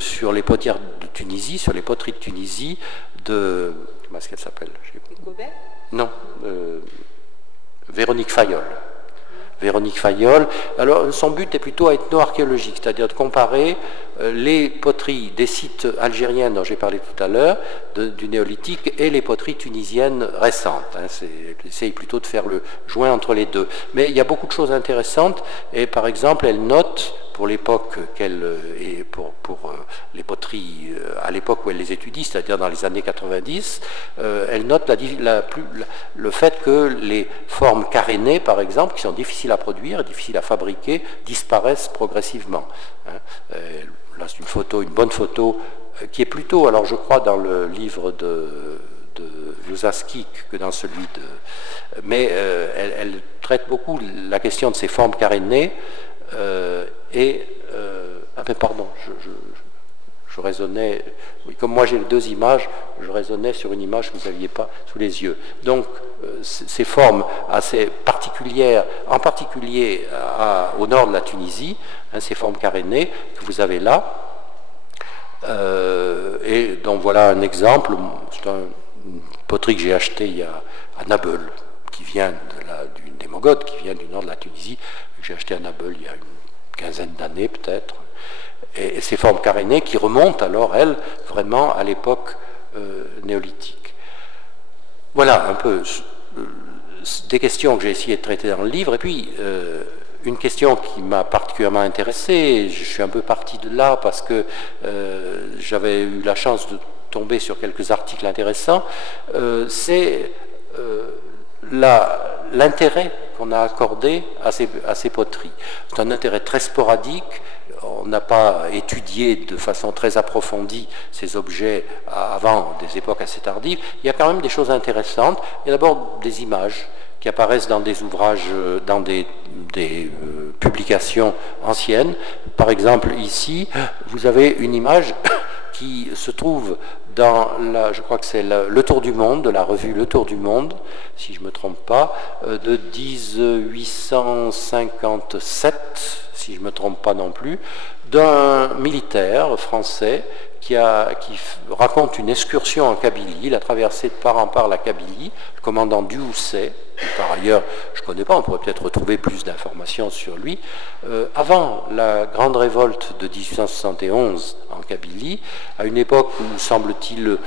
sur les potières de Tunisie, sur les poteries de Tunisie, de... Comment est-ce qu'elle s'appelle? Gobert? Non, Véronique Fayolle. Véronique Fayolle. Alors, son but est plutôt ethno-archéologique, c'est-à-dire de comparer les poteries des sites algériennes dont j'ai parlé tout à l'heure, du néolithique, et les poteries tunisiennes récentes. Hein. Elle essaye plutôt de faire le joint entre les deux. Mais il y a beaucoup de choses intéressantes, et par exemple, elle note, pour l'époque et pour les poteries à l'époque où elle les étudie, c'est-à-dire dans les années 90, elle note le fait que les formes carénées, par exemple, qui sont difficiles à produire, difficiles à fabriquer, disparaissent progressivement. Hein. Là, c'est une bonne photo, qui est plutôt, alors je crois, dans le livre de Nouzaskik que dans celui de... Mais elle traite beaucoup la question de ces formes carénées, pardon, je raisonnais, oui, comme moi j'ai les deux images, je raisonnais sur une image que vous n'aviez pas sous les yeux. Donc, ces formes assez particulières, en particulier au nord de la Tunisie, hein, ces formes carénées que vous avez là, et donc voilà un exemple, c'est une poterie que j'ai achetée à Nabeul, qui vient des Mogotes, qui vient du nord de la Tunisie, que j'ai acheté à Nabeul il y a une quinzaine d'années peut-être, et ces formes carénées qui remontent alors, elles, vraiment à l'époque néolithique. Voilà un peu des questions que j'ai essayé de traiter dans le livre, et puis une question qui m'a particulièrement intéressé, je suis un peu parti de là parce que j'avais eu la chance de tomber sur quelques articles intéressants, c'est l'intérêt qu'on a accordé à ces poteries. C'est un intérêt très sporadique. On n'a pas étudié de façon très approfondie ces objets avant des époques assez tardives. Il y a quand même des choses intéressantes. Il y a d'abord des images qui apparaissent dans des ouvrages, dans des publications anciennes. Par exemple, ici, vous avez une image qui se trouve dans je crois que c'est Le Tour du Monde, de la revue Le Tour du Monde, si je ne me trompe pas, de 1857, si je ne me trompe pas non plus, d'un militaire français qui raconte une excursion en Kabylie. Il a traversé de part en part la Kabylie, le commandant Duhousset, par ailleurs, je ne connais pas, on pourrait peut-être retrouver plus d'informations sur lui. Avant la grande révolte de 1871 en Kabylie, à une époque où, semble-t-il,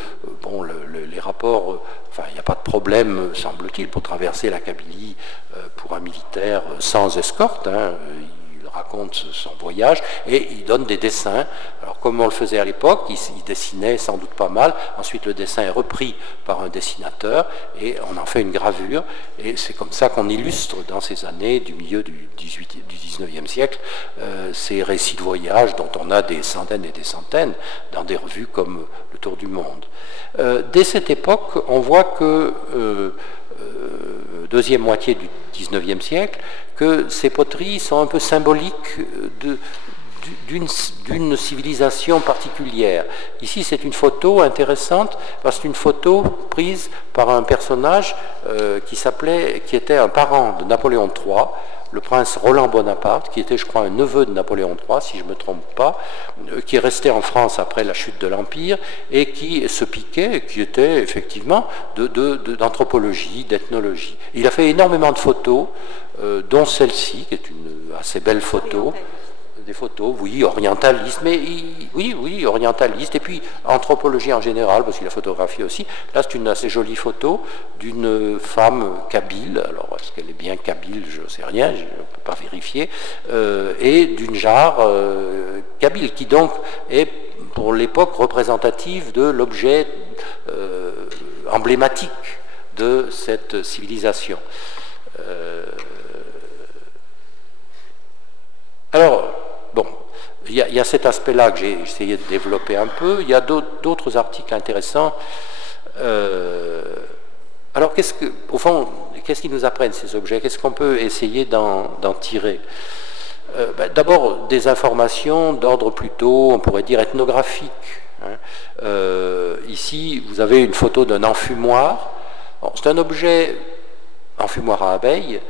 les rapports, enfin, il n'y a pas de problème, semble-t-il, pour traverser la Kabylie pour un militaire sans escorte, hein, raconte son voyage et il donne des dessins. Alors comme on le faisait à l'époque, il dessinait sans doute pas mal, ensuite le dessin est repris par un dessinateur et on en fait une gravure et c'est comme ça qu'on illustre dans ces années du milieu du 19e siècle ces récits de voyage dont on a des centaines et des centaines dans des revues comme Le Tour du Monde. Dès cette époque, on voit que deuxième moitié du 19e siècle, que ces poteries sont un peu symboliques d'une civilisation particulière. Ici, c'est une photo intéressante, parce que c'est une photo prise par un personnage qui était un parent de Napoléon III, le prince Roland Bonaparte, qui était, je crois, un neveu de Napoléon III, si je ne me trompe pas, qui est resté en France après la chute de l'Empire, et qui se piquait, qui était effectivement d'anthropologie, d'ethnologie. Il a fait énormément de photos, dont celle-ci, qui est une assez belle photo. Des photos, oui, orientalistes, mais oui, orientalistes, et puis anthropologie en général, parce qu'il a photographié aussi. Là, c'est une assez jolie photo d'une femme kabyle, alors est-ce qu'elle est bien kabyle, je ne sais rien, je ne peux pas vérifier, et d'une jarre kabyle, qui donc est, pour l'époque, représentative de l'objet emblématique de cette civilisation. Alors, bon, il y a cet aspect-là que j'ai essayé de développer un peu. Il y a d'autres articles intéressants. Alors, au fond, qu'est-ce qu'ils nous apprennent, ces objets? Qu'est-ce qu'on peut essayer d'en tirer? D'abord, des informations d'ordre plutôt, on pourrait dire, ethnographique. Hein. Ici, vous avez une photo d'un enfumoir. Bon, c'est un objet, enfumoir à abeilles,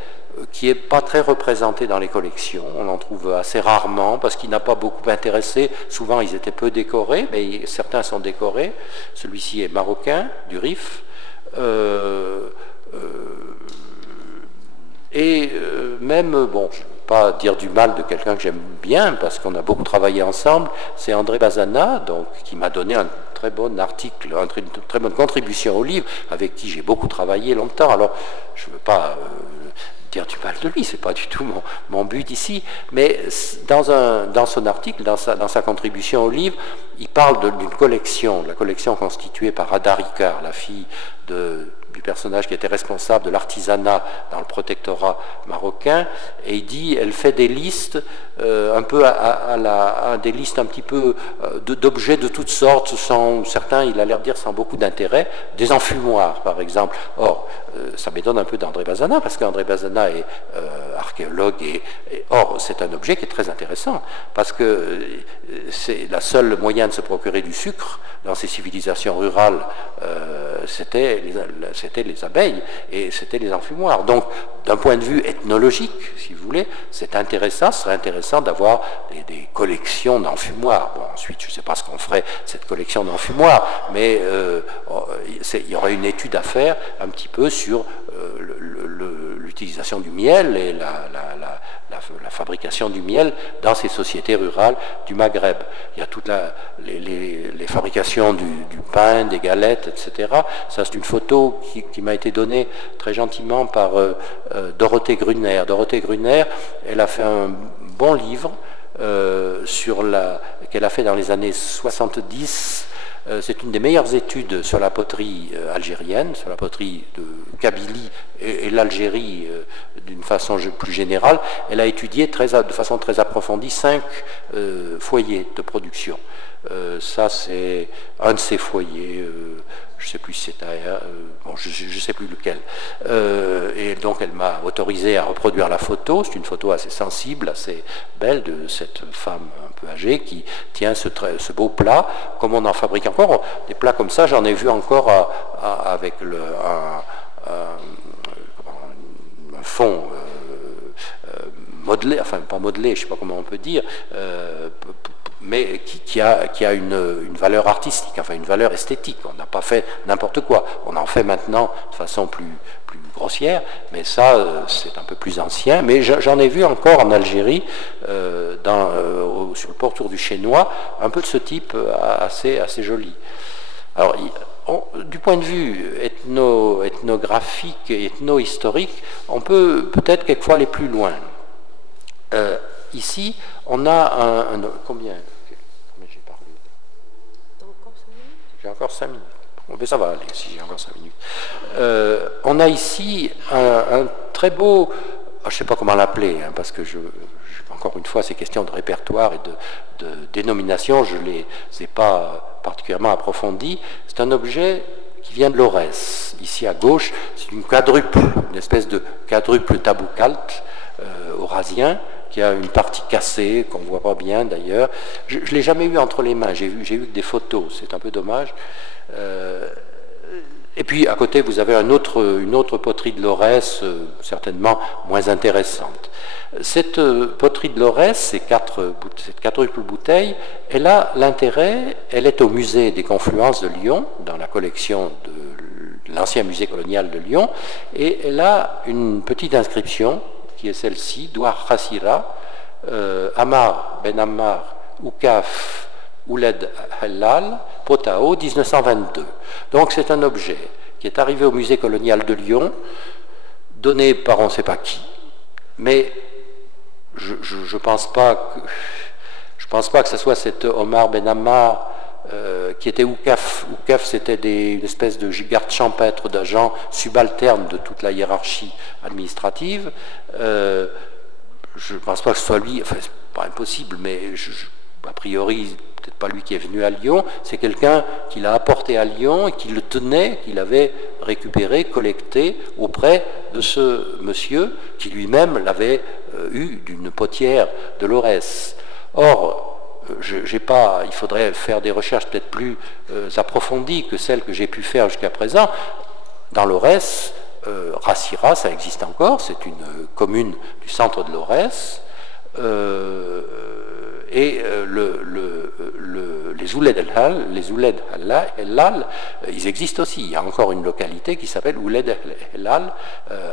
qui n'est pas très représenté dans les collections. On en trouve assez rarement parce qu'il n'a pas beaucoup intéressé. Souvent, ils étaient peu décorés, mais certains sont décorés. Celui-ci est marocain, du Rif. Même, bon, je ne veux pas dire du mal de quelqu'un que j'aime bien, parce qu'on a beaucoup travaillé ensemble, c'est André Bazana, donc, qui m'a donné un très bon article, une très bonne contribution au livre, avec qui j'ai beaucoup travaillé longtemps. Alors, je ne veux pas dire du mal de lui, c'est pas du tout mon but ici, mais dans son article, dans sa contribution au livre, il parle d'une collection, la collection constituée par Ada Ricard, la fille du personnage qui était responsable de l'artisanat dans le protectorat marocain, et il dit, elle fait des listes un peu des listes un petit peu d'objets de toutes sortes, certains, il a l'air de dire, sans beaucoup d'intérêt, des enfumoirs par exemple. Or, ça m'étonne un peu d'André Bazana, parce qu'André Bazana est archéologue, or c'est un objet qui est très intéressant, parce que c'est la seule moyen de se procurer du sucre dans ces civilisations rurales, c'était les abeilles et c'était les enfumoirs. Donc, d'un point de vue ethnologique, si vous voulez, c'est intéressant, ce serait intéressant d'avoir des collections d'enfumoirs. Bon, ensuite, je ne sais pas ce qu'on ferait cette collection d'enfumoirs, mais il y aurait une étude à faire un petit peu sur l'utilisation du miel et la fabrication du miel dans ces sociétés rurales du Maghreb. Il y a toutes les fabrications du pain, des galettes, etc. Ça, c'est une photo qui m'a été donnée très gentiment par Dorothée Gruner. Dorothée Gruner, elle a fait un bon livre qu'elle a fait dans les années 70 C'est une des meilleures études sur la poterie algérienne, sur la poterie de Kabylie et l'Algérie d'une façon plus générale. Elle a étudié de façon très approfondie 5 foyers de production. Ça, c'est un de ces foyers, je ne sais plus si c'est bon, je ne sais plus lequel. Et donc, elle m'a autorisé à reproduire la photo. C'est une photo assez sensible, assez belle de cette femme un peu âgée qui tient ce beau plat, comme on en fabrique encore. Des plats comme ça, j'en ai vu encore avec un fond modelé, enfin pas modelé, je ne sais pas comment on peut dire, mais qui a une valeur artistique, enfin une valeur esthétique. On n'a pas fait n'importe quoi. On en fait maintenant de façon plus grossière, mais ça, c'est un peu plus ancien. Mais j'en ai vu encore en Algérie, sur le pourtour du Chénois, un peu de ce type assez joli. Alors, du point de vue ethnographique et ethno-historique, on peut peut-être quelquefois aller plus loin. Ici, on a combien j'ai parlé? J'ai encore 5 minutes. Bon, ben ça va aller si j'ai encore 5 minutes. On a ici un très beau, je ne sais pas comment l'appeler, hein, parce que encore une fois, c'est question de répertoire et de dénomination, je ne les ai pas particulièrement approfondis. C'est un objet qui vient de l'Aurès. Ici à gauche, c'est une espèce de quadruple taboucalte eurasien, qui a une partie cassée, qu'on ne voit pas bien d'ailleurs. Je ne l'ai jamais eu entre les mains, j'ai vu que des photos, c'est un peu dommage. Et puis à côté, vous avez une autre poterie de Lorès, certainement moins intéressante. Cette poterie de Lorès, cette quadruple bouteille, elle a l'intérêt, elle est au musée des Confluences de Lyon, dans la collection de l'ancien musée colonial de Lyon, et elle a une petite inscription, qui est celle-ci, Douar Khassira, Ammar Ben Ammar, Oukaf, Ouled Hellal, Potao, 1922. Donc c'est un objet qui est arrivé au musée colonial de Lyon, donné par on ne sait pas qui, mais je pense pas que ce soit cet Omar Ben Ammar qui était Oukaf. Oukaf, c'était une espèce de garde champêtre d'agents subalternes de toute la hiérarchie administrative. Je ne pense pas que ce soit lui, enfin c'est pas impossible, mais a priori, peut-être pas lui qui est venu à Lyon, c'est quelqu'un qui l'a apporté à Lyon et qui le tenait, qu'il avait récupéré, collecté auprès de ce monsieur qui lui-même l'avait eu d'une potière de l'Aurès. Or, il faudrait faire des recherches peut-être plus approfondies que celles que j'ai pu faire jusqu'à présent. Dans l'Aurès, Rassira, ça existe encore, c'est une commune du centre de l'Aurès, et les Ouled Hellal, ils existent aussi. Il y a encore une localité qui s'appelle Ouled Hellal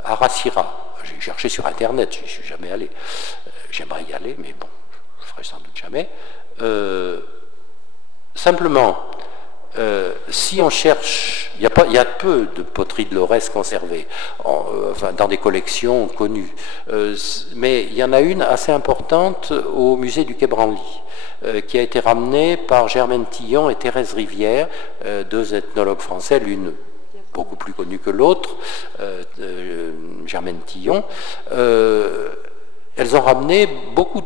à Rassira. J'ai cherché sur Internet, je n'y suis jamais allé. J'aimerais y aller, mais bon, je ne ferai sans doute jamais. Simplement, si on cherche, il y a peu de poteries de l'Aurès conservées, dans des collections connues, mais il y en a une assez importante au musée du Quai Branly, qui a été ramenée par Germaine Tillon et Thérèse Rivière, deux ethnologues français, l'une beaucoup plus connue que l'autre, Germaine Tillon. Elles ont ramené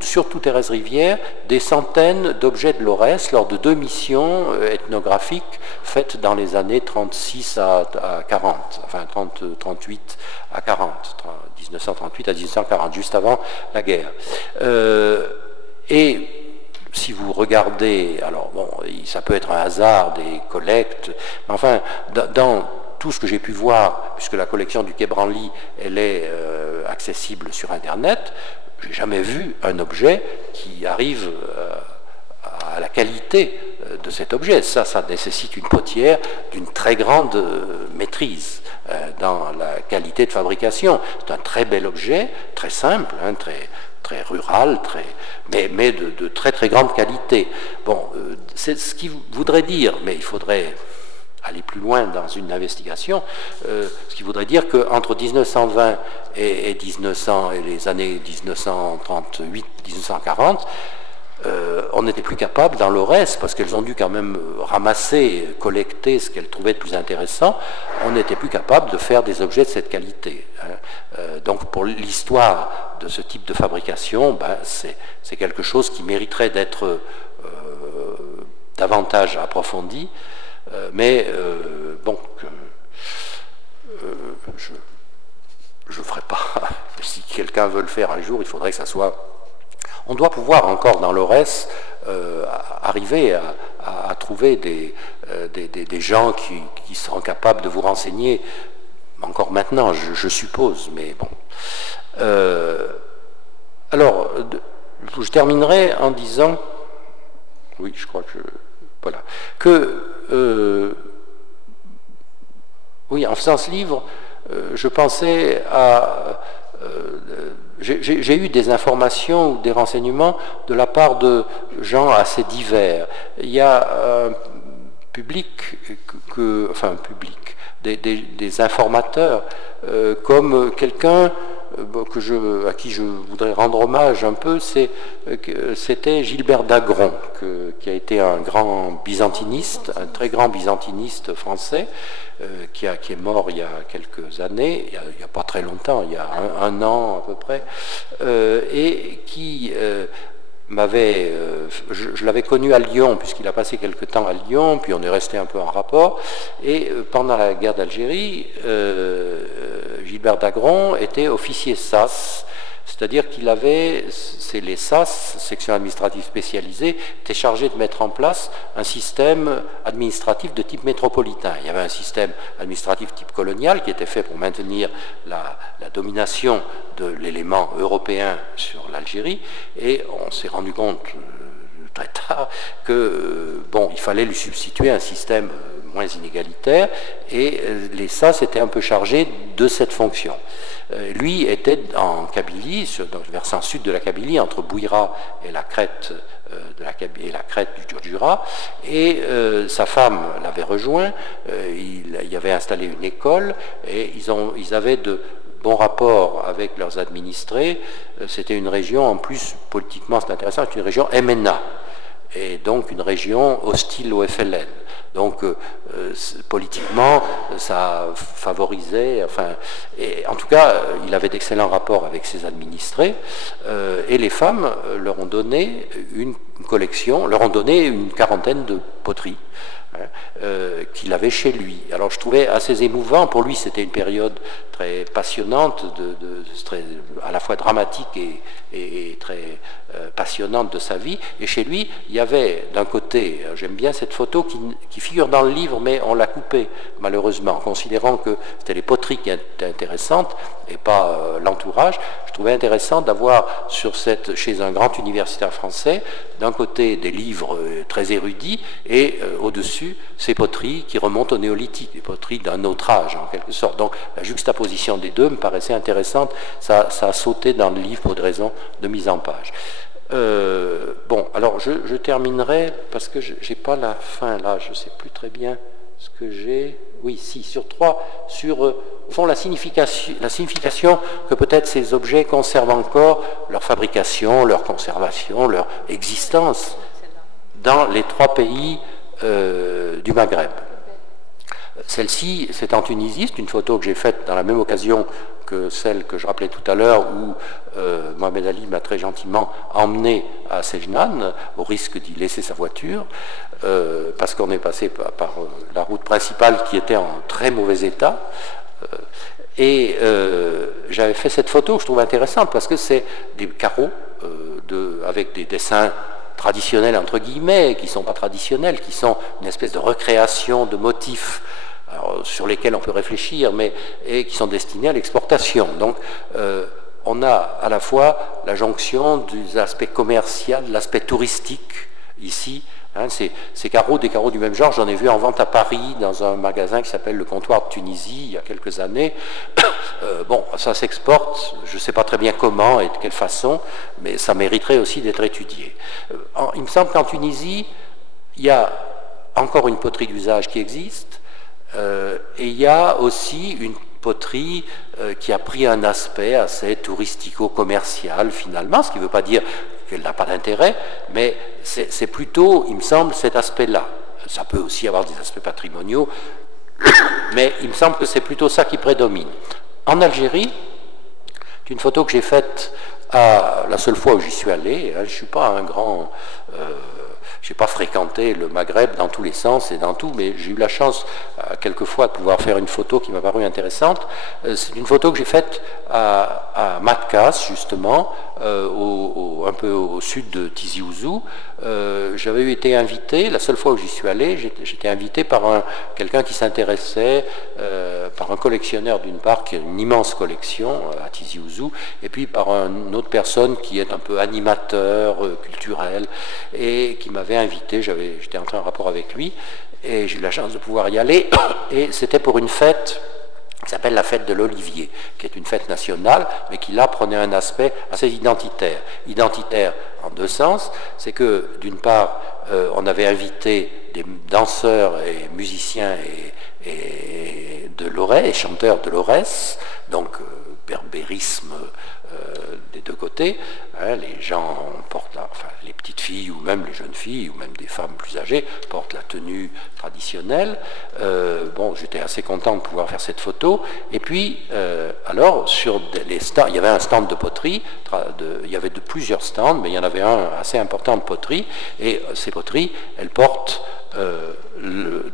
surtout Thérèse Rivière, des centaines d'objets de l'Aurès lors de 2 missions ethnographiques faites dans les années 36 à 40, enfin 38 à 40, 1938 à 1940, juste avant la guerre. Et si vous regardez, alors bon, ça peut être un hasard des collectes, mais enfin, dans tout ce que j'ai pu voir, puisque la collection du Quai Branly, elle est accessible sur Internet, j'ai jamais vu un objet qui arrive à la qualité de cet objet. Ça nécessite une potière d'une très grande maîtrise dans la qualité de fabrication. C'est un très bel objet, très simple, hein, très rural, mais de très très grande qualité. Bon, c'est ce qui voudrait dire, mais il faudrait aller plus loin dans une investigation, ce qui voudrait dire qu'entre 1920 et les années 1938-1940, on n'était plus capable, dans le reste, parce qu'elles ont dû quand même ramasser, collecter ce qu'elles trouvaient de plus intéressant, on n'était plus capable de faire des objets de cette qualité. Donc pour l'histoire de ce type de fabrication, ben, c'est quelque chose qui mériterait d'être davantage approfondi, mais bon, je ne ferai pas. Si quelqu'un veut le faire un jour, il faudrait que ça soit... On doit pouvoir encore dans l'Aurès arriver à trouver des gens qui seront capables de vous renseigner, encore maintenant, je suppose, mais bon. Alors, je terminerai en disant, oui, je crois que, voilà, que, oui, en faisant ce livre, je pensais à... j'ai eu des informations ou des renseignements de la part de gens assez divers. Il y a un public, des informateurs, comme quelqu'un à qui je voudrais rendre hommage un peu, c'était Gilbert Dagron, qui a été un grand byzantiniste, un très grand byzantiniste français, qui est mort il y a quelques années, il n'y a pas très longtemps, il y a un an à peu près, et qui je l'avais connu à Lyon, puisqu'il a passé quelque temps à Lyon, puis on est resté un peu en rapport, et pendant la guerre d'Algérie, Gilbert Dagron était officier SAS, c'est-à-dire qu'il avait, les SAS, sections administratives spécialisées, étaient chargés de mettre en place un système administratif de type métropolitain. Il y avait un système administratif type colonial qui était fait pour maintenir la domination de l'élément européen sur l'Algérie, et on s'est rendu compte très tard que, bon, il fallait lui substituer un système moins inégalitaire, et les SAS étaient un peu chargés de cette fonction. Lui était en Kabylie, dans le versant sud de la Kabylie, entre Bouira et la crête du Djurdjura, et sa femme l'avait rejoint. Il y avait installé une école, et ils avaient de bons rapports avec leurs administrés. C'était une région, en plus, politiquement c'est intéressant, c'est une région MNA, et donc une région hostile au FLN. Donc, politiquement, ça favorisait, et en tout cas, il avait d'excellents rapports avec ses administrés, et les femmes leur ont donné une collection, leur ont donné une quarantaine de poteries, qu'il avait chez lui. Alors je trouvais assez émouvant, pour lui c'était une période très passionnante, très, à la fois dramatique et très passionnante de sa vie, et chez lui il y avait d'un côté, j'aime bien cette photo qui figure dans le livre, mais on l'a coupée malheureusement, considérant que c'était les poteries qui étaient intéressantes et pas l'entourage. Je trouvais intéressant d'avoir chez un grand universitaire français, d'un côté des livres très érudits, et au-dessus ces poteries qui remontent au néolithique, des poteries d'un autre âge en quelque sorte. Donc la juxtaposition des deux me paraissait intéressante, ça a sauté dans le livre pour des raisons de mise en page. Bon, alors je terminerai, parce que je n'ai pas la fin là, je ne sais plus très bien ce que j'ai. Oui, si, sur au fond, la signification que peut-être ces objets conservent encore leur fabrication, leur conservation, leur existence dans les 3 pays du Maghreb. Celle-ci, c'est en Tunisie, c'est une photo que j'ai faite dans la même occasion que celle que je rappelais tout à l'heure, où Mohamed Ali m'a très gentiment emmené à Sejnan, au risque d'y laisser sa voiture, parce qu'on est passé par la route principale qui était en très mauvais état. Et j'avais fait cette photo que je trouve intéressante, parce que c'est des carreaux avec des dessins traditionnels entre guillemets, qui ne sont pas traditionnels, qui sont une espèce de recréation de motifs sur lesquels on peut réfléchir, et qui sont destinés à l'exportation. Donc on a à la fois la jonction des aspects commerciaux, de l'aspect touristique ici. Ces carreaux, des carreaux du même genre, j'en ai vu en vente à Paris dans un magasin qui s'appelle le Comptoir de Tunisie il y a quelques années. Bon, ça s'exporte, je ne sais pas très bien comment et de quelle façon, mais ça mériterait aussi d'être étudié. Il me semble qu'en Tunisie, il y a encore une poterie d'usage qui existe, et il y a aussi une poterie qui a pris un aspect assez touristico-commercial finalement, ce qui ne veut pas dire qu'elle n'a pas d'intérêt, mais c'est plutôt, il me semble, cet aspect-là. Ça peut aussi avoir des aspects patrimoniaux, mais il me semble que c'est plutôt ça qui prédomine. En Algérie, c'est une photo que j'ai faite la seule fois où j'y suis allé. Je ne suis pas un grand... je n'ai pas fréquenté le Maghreb dans tous les sens et dans tout, mais j'ai eu la chance quelquefois de pouvoir faire une photo qui m'a paru intéressante. C'est une photo que j'ai faite à Matkas, justement, un peu au sud de Tizi Ouzou. J'avais été invité, la seule fois où j'y suis allé, j'étais invité par quelqu'un qui s'intéressait, par un collectionneur d'une part, qui a une immense collection à Tizi Ouzou, et puis par une autre personne qui est un peu animateur culturel, et qui m'avait invité, j'étais entré en rapport avec lui, et j'ai eu la chance de pouvoir y aller, et c'était pour une fête qui s'appelle la fête de l'Olivier, qui est une fête nationale, mais qui là prenait un aspect assez identitaire. Identitaire en deux sens, c'est que d'une part, on avait invité des danseurs et musiciens et de l'Aurès, et chanteurs de l'Aurès, donc berbérisme des deux côtés, hein, les gens portent les petites filles ou même les jeunes filles ou même des femmes plus âgées portent la tenue traditionnelle. Bon, j'étais assez content de pouvoir faire cette photo. Et puis, alors, sur les stands, il y avait un stand de poterie, il y avait plusieurs stands, mais il y en avait un assez important de poterie, et ces poteries, elles portent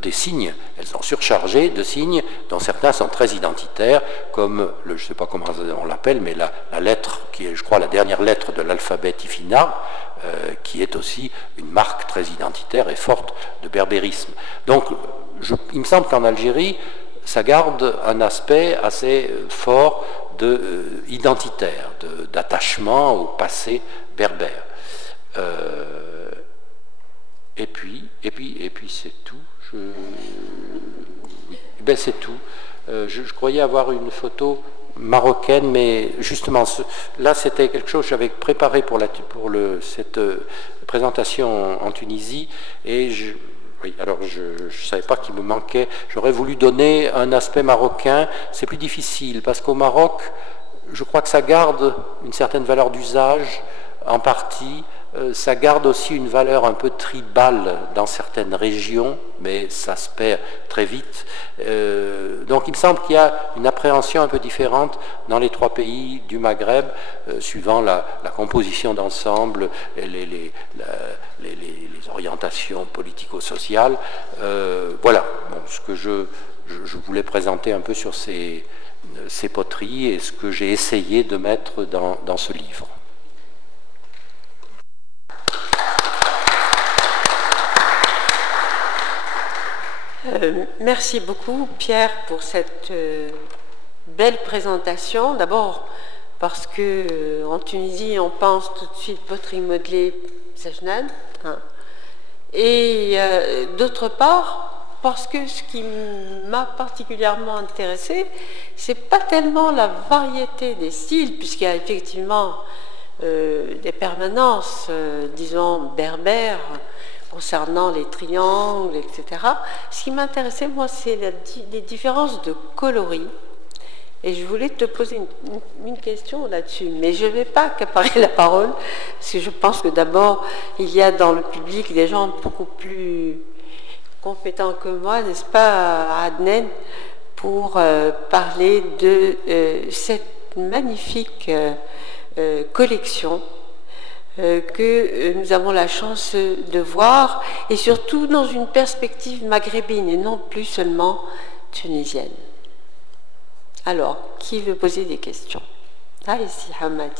des signes, elles sont surchargées de signes dont certains sont très identitaires, comme, je ne sais pas comment on l'appelle, mais la lettre qui est, je crois, la dernière lettre de l'alphabet Tifina, qui est aussi une marque très identitaire et forte de berbérisme. Donc, il me semble qu'en Algérie, ça garde un aspect assez fort identitaire, d'attachement au passé berbère. Et puis c'est tout. Ben c'est tout. Je croyais avoir une photo marocaine, mais justement, là c'était quelque chose que j'avais préparé pour cette présentation en Tunisie, et alors je ne savais pas qu'il me manquait. J'aurais voulu donner un aspect marocain. C'est plus difficile, parce qu'au Maroc, je crois que ça garde une certaine valeur d'usage, en partie. Ça garde aussi une valeur un peu tribale dans certaines régions, mais ça se perd très vite. Donc il me semble qu'il y a une appréhension un peu différente dans les trois pays du Maghreb, suivant la composition d'ensemble, les orientations politico-sociales. Voilà ce que je voulais présenter un peu sur ces poteries et ce que j'ai essayé de mettre dans ce livre. Merci beaucoup, Pierre, pour cette belle présentation. D'abord parce que en Tunisie, on pense tout de suite poterie modelée Sajnan, hein. Et d'autre part, parce que ce qui m'a particulièrement intéressé, c'est pas tellement la variété des styles, puisqu'il y a effectivement des permanences, disons, berbères, concernant les triangles, etc. Ce qui m'intéressait, moi, c'est les différences de coloris. Et je voulais te poser une question là-dessus, mais je ne vais pas accaparer la parole, parce que je pense que d'abord, il y a dans le public des gens beaucoup plus compétents que moi, n'est-ce pas, Adnen, pour parler de cette magnifique collection que nous avons la chance de voir, et surtout dans une perspective maghrébine et non plus seulement tunisienne. Alors, qui veut poser des questions? Ah, ici, Hamad,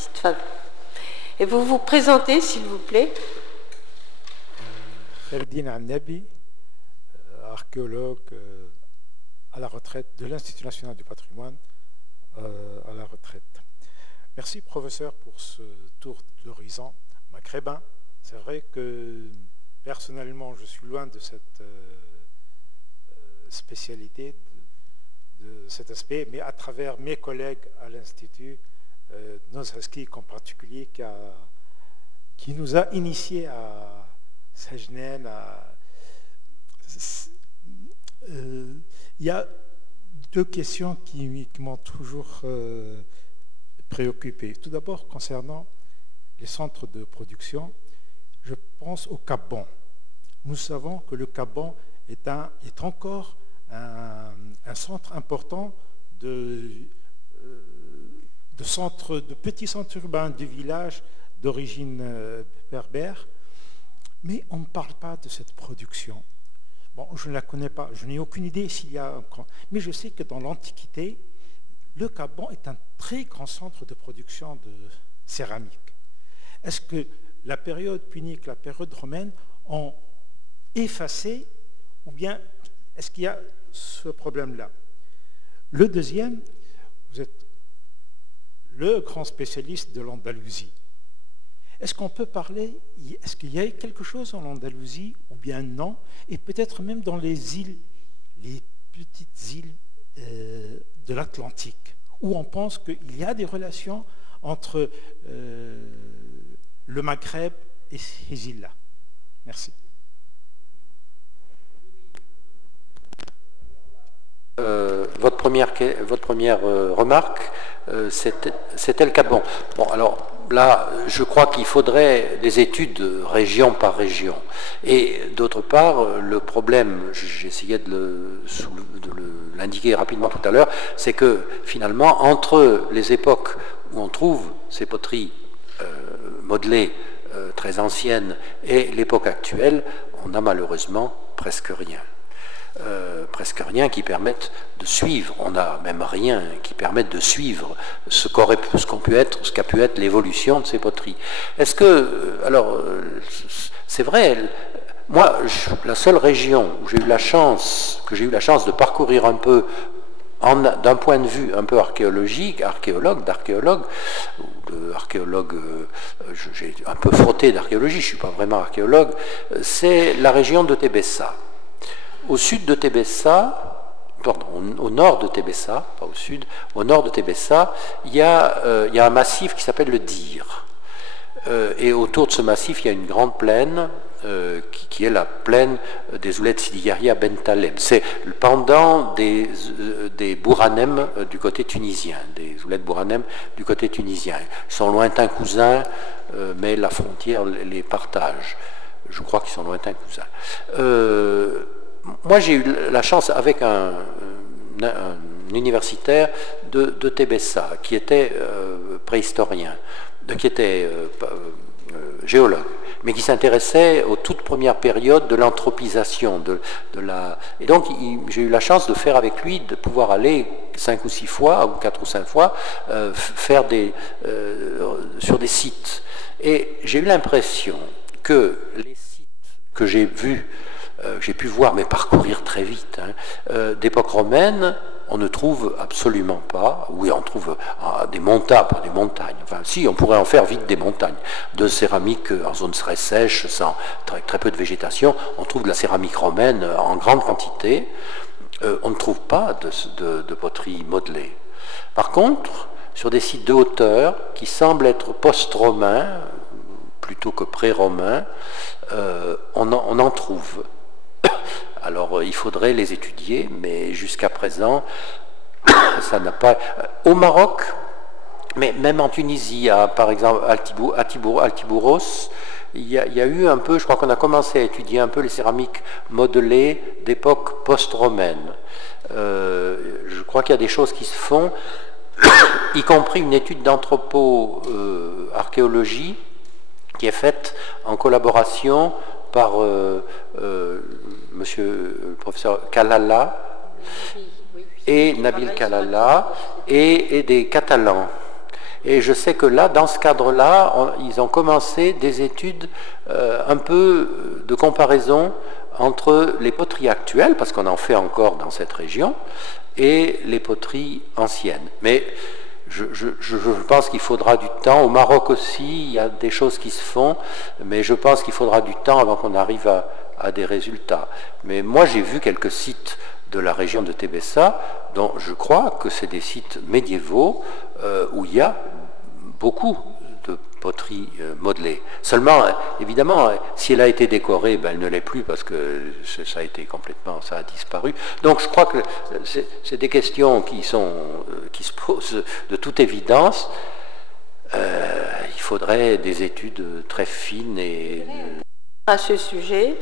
et vous vous présentez, s'il vous plaît. Kherdine Annabi, archéologue à la retraite de l'Institut national du patrimoine, à la retraite. Merci, professeur, pour ce tour d'horizon maghrébin. C'est vrai que personnellement, je suis loin de cette spécialité, de cet aspect, mais à travers mes collègues à l'Institut, Nozhaski en particulier, qui nous a initiés à Sajnen. Il y a deux questions qui m'ont toujours préoccupé. Tout d'abord, concernant les centres de production, je pense au Gabon. Nous savons que le Gabon est encore un centre important de petits centres urbains, de villages d'origine berbère, mais on ne parle pas de cette production. Bon, je ne la connais pas, je n'ai aucune idée s'il y a un grand... Mais je sais que dans l'Antiquité, le Gabon est un très grand centre de production de céramique. Est-ce que la période punique, la période romaine ont effacé, ou bien est-ce qu'il y a ce problème-là? Le deuxième, vous êtes le grand spécialiste de l'Andalousie. Est-ce qu'on peut parler, est-ce qu'il y a quelque chose en Andalousie, ou bien non, et peut-être même dans les îles, les petites îles de l'Atlantique, où on pense qu'il y a des relations entre le Maghreb et ces îles-là. Merci. Votre première remarque, c'était le Gabon. Bon, alors là, je crois qu'il faudrait des études région par région. Et d'autre part, le problème, j'essayais de l'indiquer rapidement tout à l'heure, c'est que finalement, entre les époques où on trouve ces poteries modelées très anciennes et l'époque actuelle, on n'a malheureusement presque rien. Presque rien qui permette de suivre, on n'a même rien qui permette de suivre ce qu'a pu être l'évolution de ces poteries. Est-ce que, alors, c'est vrai, moi, la seule région où j'ai eu la chance de parcourir un peu, d'un point de vue un peu d'archéologue, j'ai un peu frotté d'archéologie, je ne suis pas vraiment archéologue, c'est la région de Tébessa. Au sud de Tébessa, pardon, au nord de Tébessa, pas au sud, au nord de Tébessa, il y a un massif qui s'appelle le Dir. Et autour de ce massif, il y a une grande plaine qui est la plaine des Ouled Sidi-Yahia Ben Taleb. C'est le pendant des Bouranem du côté tunisien, des Ouled Bouranem du côté tunisien. Ils sont lointains cousins, mais la frontière les partage. Je crois qu'ils sont lointains cousins. Moi, j'ai eu la chance, avec un universitaire de Tébessa, qui était préhistorien, qui était géologue, mais qui s'intéressait aux toutes premières périodes de l'anthropisation. Et donc, j'ai eu la chance de faire avec lui, de pouvoir aller 5 ou 6 fois, ou 4 ou 5 fois, faire sur des sites. Et j'ai eu l'impression que les sites que j'ai vus, j'ai pu voir, mais parcourir très vite, d'époque romaine, on ne trouve absolument pas, oui, on trouve des montagnes, enfin si, on pourrait en faire vite des montagnes, de céramique en zone très sèche, sans très peu de végétation, on trouve de la céramique romaine en grande quantité, on ne trouve pas de poterie modelée. Par contre, sur des sites de hauteur, qui semblent être post-romains, plutôt que pré-romains, on en trouve. Alors, il faudrait les étudier, mais jusqu'à présent, ça n'a pas... Au Maroc, mais même en Tunisie, par exemple, Altibouros, il y a eu un peu, je crois qu'on a commencé à étudier un peu les céramiques modelées d'époque post-romaine. Je crois qu'il y a des choses qui se font, y compris une étude d'anthropo-archéologie qui est faite en collaboration par monsieur le professeur Kalala et Nabil Kalala et des Catalans. Et je sais que là, dans ce cadre-là, ils ont commencé des études un peu de comparaison entre les poteries actuelles, parce qu'on en fait encore dans cette région, et les poteries anciennes. Mais je pense qu'il faudra du temps. Au Maroc aussi, il y a des choses qui se font, mais je pense qu'il faudra du temps avant qu'on arrive à des résultats. Mais moi, j'ai vu quelques sites de la région de Tébessa, dont je crois que c'est des sites médiévaux où il y a beaucoup de poteries modelées. Seulement, évidemment, si elle a été décorée, ben, elle ne l'est plus parce que ça a disparu. Donc je crois que c'est des questions qui se posent de toute évidence. Il faudrait des études très fines et... À ce sujet,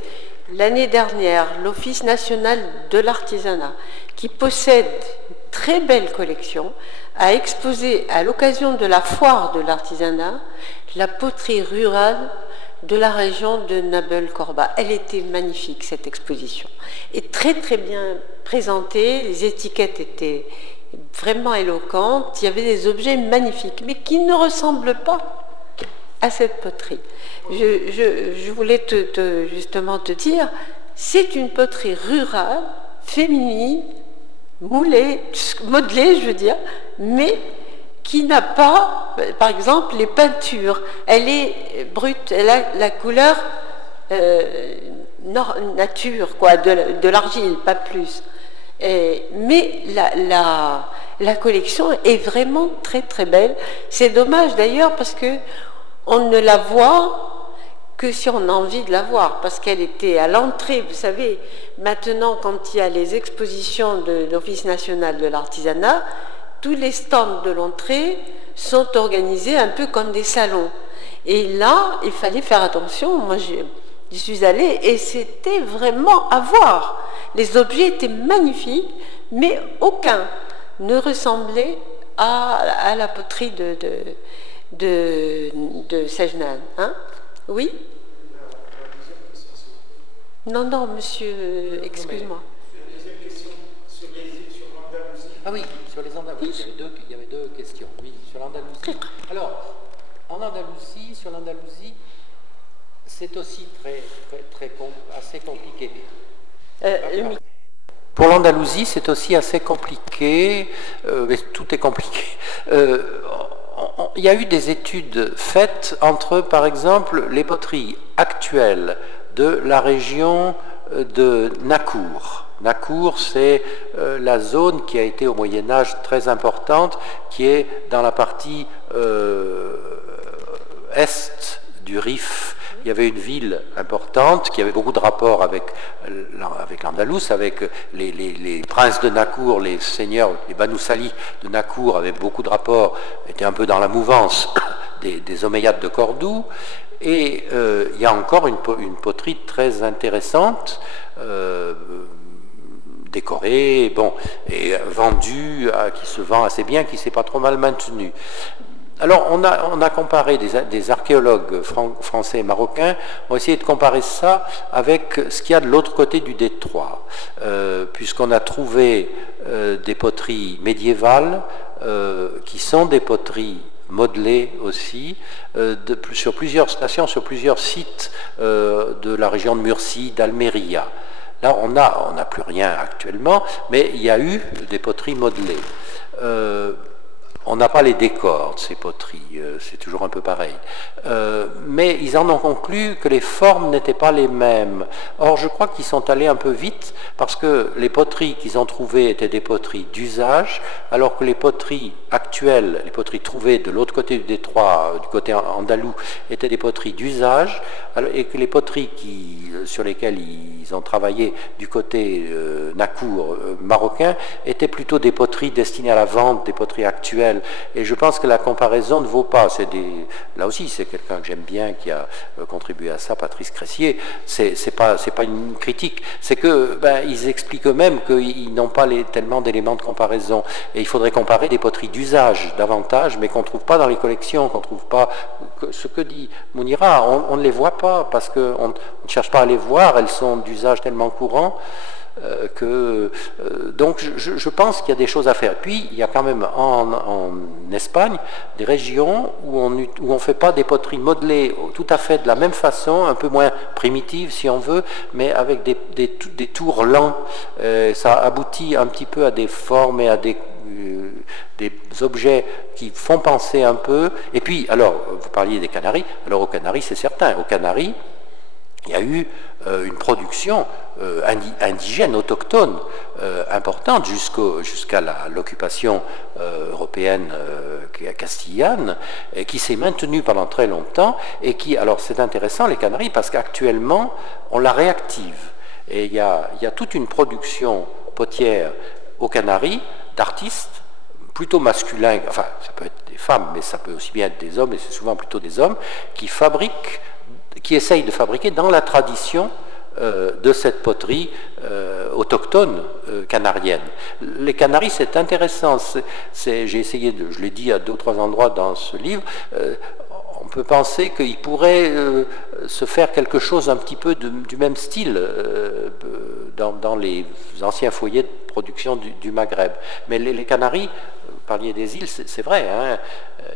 l'année dernière, l'Office national de l'artisanat, qui possède une très belle collection, a exposé à l'occasion de la foire de l'artisanat la poterie rurale de la région de Nabeul-Corba. Elle était magnifique, cette exposition, et très très bien présentée. Les étiquettes étaient vraiment éloquentes. Il y avait des objets magnifiques, mais qui ne ressemblent pas à cette poterie. Je voulais justement te dire, c'est une poterie rurale, féminine, modelée, je veux dire, mais qui n'a pas, par exemple, les peintures. Elle est brute, elle a la couleur nature, quoi, de l'argile, pas plus. Mais la collection est vraiment très très belle. C'est dommage d'ailleurs parce que on ne la voit que si on a envie de la voir, parce qu'elle était à l'entrée. Vous savez, maintenant, quand il y a les expositions de l'Office national de l'artisanat, tous les stands de l'entrée sont organisés un peu comme des salons. Et là, il fallait faire attention. Moi, j'y suis allée et c'était vraiment à voir. Les objets étaient magnifiques, mais aucun ne ressemblait à la poterie de Sejnan. Hein? Oui? Non, monsieur, excuse-moi. Ah oui, sur les Andalousies, il y avait deux questions. Oui, sur l'Andalousie. Alors, en Andalousie, sur l'Andalousie, c'est aussi assez compliqué. Pour l'Andalousie, c'est aussi assez compliqué, mais tout est compliqué. Il y a eu des études faites entre, par exemple, les poteries actuelles de la région de Nakour. Nakour, c'est la zone qui a été au Moyen-Âge très importante, qui est dans la partie est du Rif. Il y avait une ville importante qui avait beaucoup de rapports avec l'Andalous, avec les princes de Nakour, les seigneurs, les Banu Salih de Nakour avaient beaucoup de rapports, étaient un peu dans la mouvance des Omeyyades de Cordoue. Et il y a encore une poterie très intéressante, décorée, bon, et vendue, qui se vend assez bien, qui s'est pas trop mal maintenue. Alors, on a comparé, des archéologues français et marocains ont essayé de comparer ça avec ce qu'il y a de l'autre côté du détroit, puisqu'on a trouvé des poteries médiévales qui sont des poteries modelées aussi, sur plusieurs stations, sur plusieurs sites de la région de Murcie, d'Almeria. Là, on n'a plus rien actuellement, mais il y a eu des poteries modelées. On n'a pas les décors de ces poteries, c'est toujours un peu pareil. Mais ils en ont conclu que les formes n'étaient pas les mêmes. Or, je crois qu'ils sont allés un peu vite, parce que les poteries qu'ils ont trouvées étaient des poteries d'usage, alors que les poteries actuelles, les poteries trouvées de l'autre côté du détroit, du côté andalou, étaient des poteries d'usage, et que les poteries sur lesquelles ils ont travaillé du côté Nakour marocain étaient plutôt des poteries destinées à la vente, des poteries actuelles. Et je pense que la comparaison ne vaut pas. Là aussi, c'est quelqu'un que j'aime bien qui a contribué à ça, Patrice Cressier. C'est pas une critique. C'est que ils expliquent eux-mêmes qu'ils n'ont pas tellement d'éléments de comparaison. Et il faudrait comparer des poteries d'usage davantage, mais qu'on ne trouve pas dans les collections, qu'on ne trouve pas. Ce que dit Mounira, on ne les voit pas parce qu'on ne cherche pas à les voir. Elles sont d'usage tellement courant. Donc je pense qu'il y a des choses à faire. Puis il y a quand même en Espagne des régions où on ne fait pas des poteries modelées tout à fait de la même façon, un peu moins primitives si on veut, mais avec des tours lents. Ça aboutit un petit peu à des formes et à des objets qui font penser un peu. Et puis, alors, vous parliez des Canaries. Alors aux Canaries, c'est certain. Aux Canaries, il y a eu une production indigène, autochtone, importante jusqu'à l'occupation européenne castillane, qui s'est maintenue pendant très longtemps et qui, alors c'est intéressant les Canaries parce qu'actuellement on la réactive et il y a toute une production potière aux Canaries d'artistes plutôt masculins, enfin ça peut être des femmes, mais ça peut aussi bien être des hommes, et c'est souvent plutôt des hommes, qui essayent de fabriquer dans la tradition de cette poterie autochtone canarienne. Les Canaries, c'est intéressant. J'ai essayé, je l'ai dit à 2 ou 3 endroits dans ce livre, on peut penser qu'il pourrait se faire quelque chose un petit peu du même style dans les anciens foyers de production du Maghreb. Mais les Canaries, vous parliez des îles, c'est vrai, hein,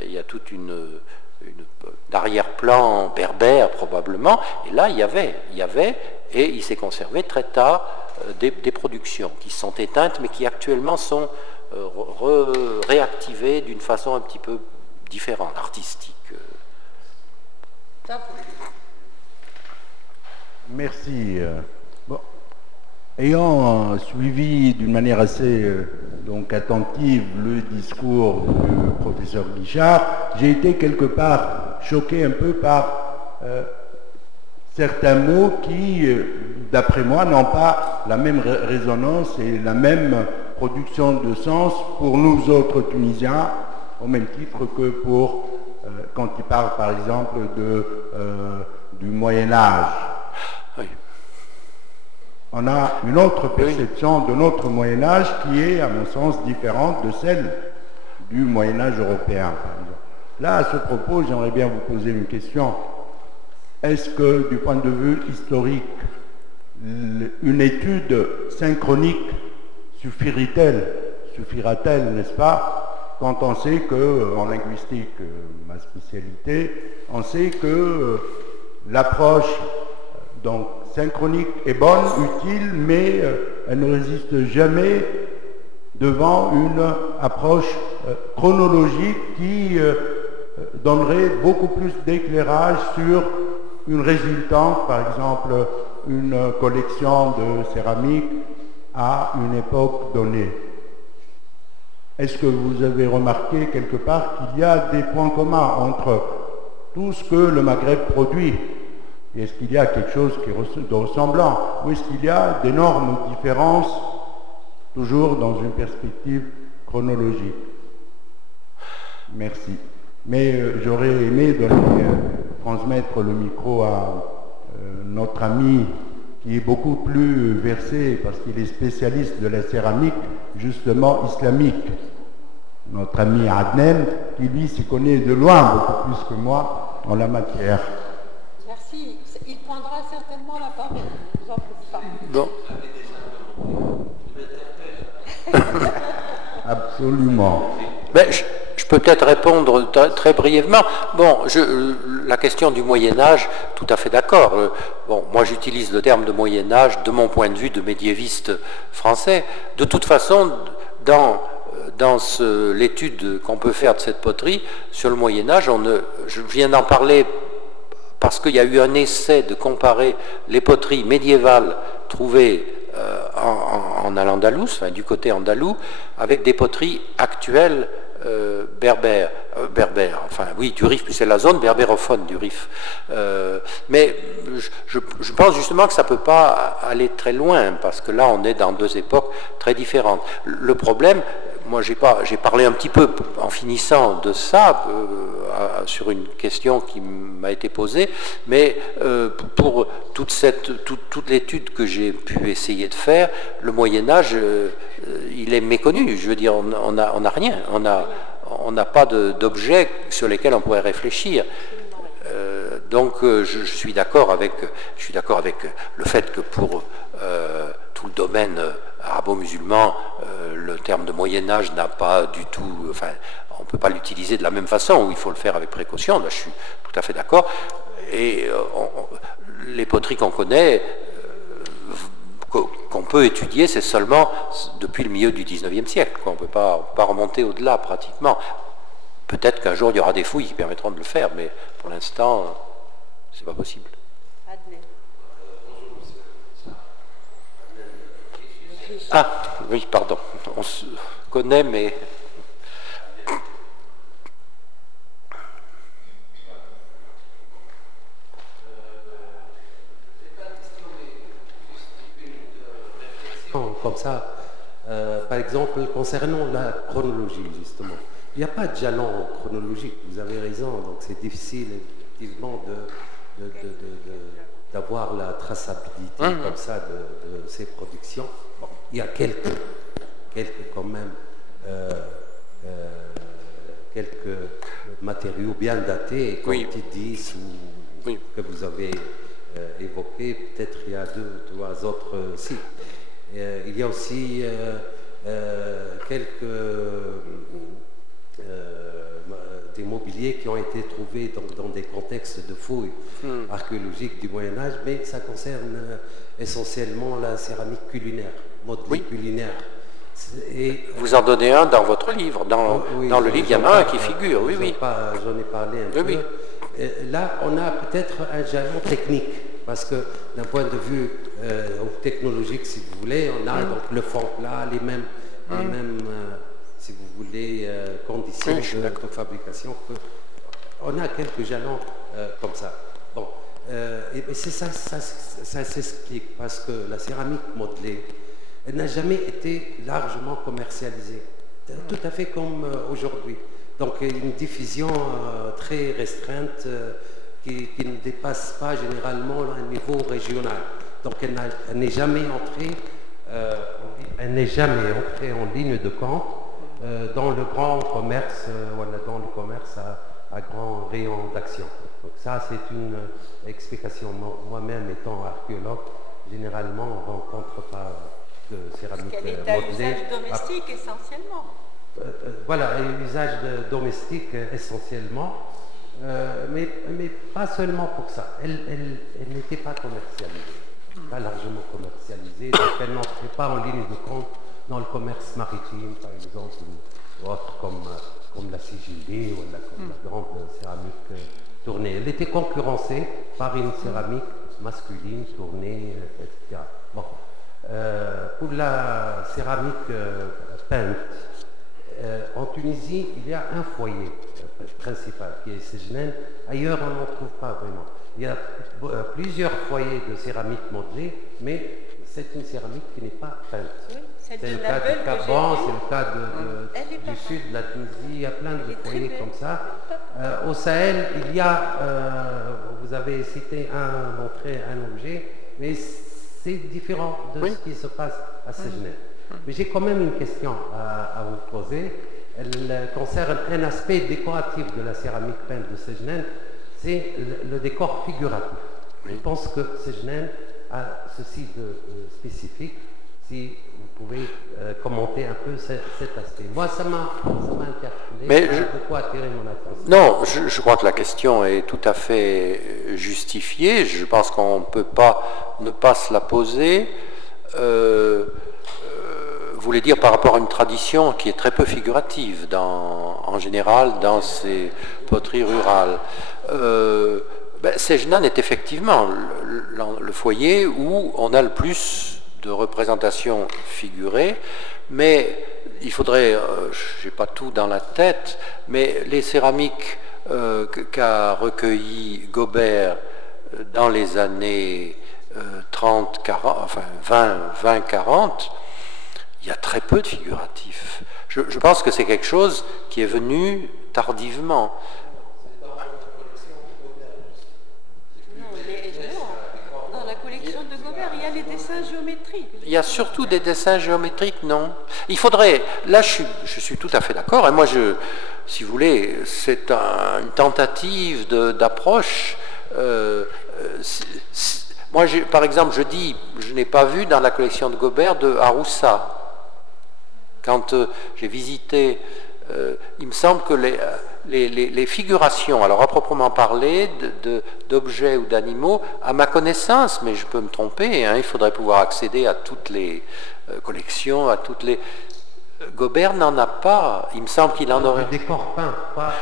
il y a toute une arrière-plan berbère probablement, et là il y avait, et il s'est conservé très tard des productions qui sont éteintes, mais qui actuellement sont réactivées d'une façon un petit peu différente, artistique. Merci. Bon. Ayant suivi d'une manière assez donc attentive le discours du professeur Guichard, j'ai été quelque part choqué un peu par certains mots qui, d'après moi, n'ont pas la même résonance et la même production de sens pour nous autres Tunisiens, au même titre que pour, quand il parle par exemple du Moyen-Âge. Oui. On a une autre perception de notre Moyen-Âge qui est, à mon sens, différente de celle du Moyen-Âge européen, par exemple. Là, à ce propos, j'aimerais bien vous poser une question. Est-ce que, du point de vue historique, une étude synchronique suffira-t-elle, n'est-ce pas, quand on sait que, en linguistique, ma spécialité, on sait que l'approche donc synchronique est bonne, utile, mais elle ne résiste jamais devant une approche chronologique qui donnerait beaucoup plus d'éclairage sur une résultante, par exemple une collection de céramique à une époque donnée. Est-ce que vous avez remarqué quelque part qu'il y a des points communs entre tout ce que le Maghreb produit? Est-ce qu'il y a quelque chose qui est de ressemblant? Ou est-ce qu'il y a d'énormes différences, toujours dans une perspective chronologique? Merci. Mais j'aurais aimé transmettre le micro à notre ami qui est beaucoup plus versé, parce qu'il est spécialiste de la céramique, justement islamique. Notre ami Adnan, qui lui s'y connaît de loin, beaucoup plus que moi, en la matière. Merci. Il prendra certainement la parole. Je vous en prie pas. Bon. Absolument. Mais je peux peut-être répondre très brièvement. Bon, la question du Moyen-Âge, tout à fait d'accord. Bon, moi j'utilise le terme de Moyen-Âge de mon point de vue de médiéviste français. De toute façon, dans l'étude qu'on peut faire de cette poterie, sur le Moyen-Âge, je viens d'en parler parce qu'il y a eu un essai de comparer les poteries médiévales trouvées en Al-Andalus, enfin, du côté andalou, avec des poteries actuelles berbères, enfin oui, du Rif, puis c'est la zone berbérophone du Rif. Mais je pense justement que ça ne peut pas aller très loin, parce que là on est dans 2 époques très différentes. Le problème, moi j'ai parlé un petit peu en finissant de ça, sur une question qui m'a été posée, mais pour toute l'étude que j'ai pu essayer de faire, le Moyen-Âge, il est méconnu. Je veux dire, on n'a rien, on n'a pas d'objets sur lesquels on pourrait réfléchir. Donc je suis d'accord avec le fait que pour tout le domaine arabo-musulman, le terme de Moyen-Âge n'a pas du tout, enfin, on ne peut pas l'utiliser de la même façon, où il faut le faire avec précaution. Là, je suis tout à fait d'accord. Et les poteries qu'on connaît, qu'on peut étudier, c'est seulement depuis le milieu du 19e siècle. On ne peut pas remonter au-delà pratiquement. Peut-être qu'un jour il y aura des fouilles qui permettront de le faire, mais pour l'instant, c'est pas possible. Ah, oui, pardon. On se connaît, mais... Comme ça, par exemple, exemple, concernant la chronologie, justement, il n'y a pas de jalon chronologique, vous avez raison, donc c'est difficile, effectivement, d'avoir la traçabilité comme ça de ces productions. Bon, il y a quelques quand même, quelques matériaux bien datés, comme T10 ou que vous avez évoqué, peut-être il y a 2 ou 3 autres sites. Il y a aussi quelques des mobiliers qui ont été trouvés dans des contextes de fouilles archéologiques du Moyen-Âge, mais ça concerne essentiellement la céramique culinaire, modelée culinaire. Et, vous en donnez un dans votre livre, dans le livre, il y en a un qui figure, J'en ai parlé un peu. Et là, on a peut-être un jalon technique, parce que d'un point de vue technologique, si vous voulez, on a donc le fond plat, les mêmes si vous voulez, conditions de fabrication. On a quelques jalons comme ça. Bon, et c'est ça s'explique, parce que la céramique modelée, elle n'a jamais été largement commercialisée, tout à fait comme aujourd'hui. Donc une diffusion très restreinte qui ne dépasse pas généralement un niveau régional. Donc elle n'est jamais entrée en ligne de compte dans le grand commerce, dans le commerce à grand rayon d'action. Donc ça, c'est une explication. Moi-même, étant archéologue, généralement, on ne rencontre pas de céramique modelée. Parce qu'elle est à usage domestique essentiellement. Voilà, et usage domestique essentiellement, mais pas seulement pour ça. Elle n'était pas commercialisée, pas largement commercialisée, donc elle n'entrait pas en ligne de compte dans le commerce maritime, par exemple, ou autre comme la sigillée ou la grande céramique tournée. Elle était concurrencée par une céramique masculine tournée, etc. Bon. Pour la céramique peinte, en Tunisie, il y a un foyer principal qui est Sejnen. Ailleurs, on n'en trouve pas vraiment. Il y a plusieurs foyers de céramique modelée, mais c'est une céramique qui n'est pas peinte. Oui, c'est le cas du Caban, c'est le cas du sud de la Tunisie. Il y a plein de foyers comme ça. Au Sahel, il y a, vous avez montré un objet, mais c'est différent de ce qui se passe à Sejnen. Mais j'ai quand même une question à vous poser. Elle concerne un aspect décoratif de la céramique peinte de Sejnen, c'est le décor figuratif. Je pense que Sejnen a ceci de spécifique. Si vous pouvez commenter un peu cet aspect. Moi, ça m'a interpellé. Mais beaucoup attiré mon attention. Non, je crois que la question est tout à fait justifiée. Je pense qu'on ne peut pas ne pas se la poser. Vous voulez dire par rapport à une tradition qui est très peu figurative en général dans ces poteries rurales. Sejnen est effectivement le foyer où on a le plus de représentations figurées, mais il faudrait, je n'ai pas tout dans la tête, mais les céramiques qu'a recueilli Gobert dans les années 30, 40, enfin 20, 40, il y a très peu de figuratifs. Je pense que c'est quelque chose qui est venu tardivement. Dans la collection de Gobert, il y a les dessins géométriques. Il y a surtout des dessins géométriques, non. Il faudrait, là je suis tout à fait d'accord, et moi si vous voulez, c'est une tentative d'approche. Moi, par exemple, je n'ai pas vu dans la collection de Gobert de Haroussa. Quand j'ai visité, il me semble que les figurations, alors à proprement parler, d'objets ou d'animaux, à ma connaissance, mais je peux me tromper, il faudrait pouvoir accéder à toutes les collections, à toutes les... Gobert n'en a pas, il me semble qu'il en aurait... Le décor peint,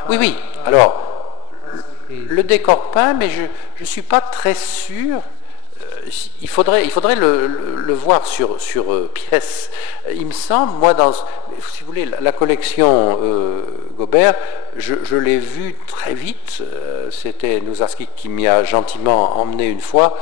Oui, alors, le décor peint, mais je ne suis pas très sûr... Il faudrait le voir sur pièce. Il me semble, moi, si vous voulez, la collection Gobert, je l'ai vue très vite. C'était Nouzaski qui m'y a gentiment emmené une fois.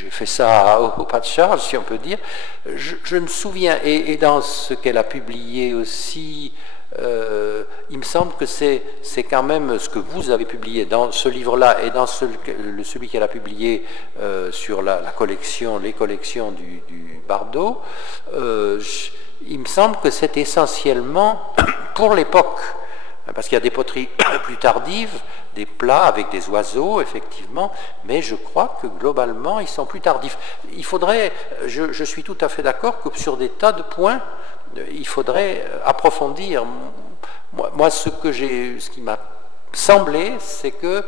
j'ai fait ça au pas de charge, si on peut dire. Je me souviens, et dans ce qu'elle a publié aussi, il me semble que c'est quand même ce que vous avez publié dans ce livre-là et dans celui qu'elle a publié sur la collection, les collections du Bardot. Il me semble que c'est essentiellement pour l'époque, parce qu'il y a des poteries plus tardives, des plats avec des oiseaux, effectivement, mais je crois que globalement, ils sont plus tardifs. Il faudrait, je suis tout à fait d'accord que sur des tas de points, il faudrait approfondir. Moi, ce qui m'a semblé, c'est que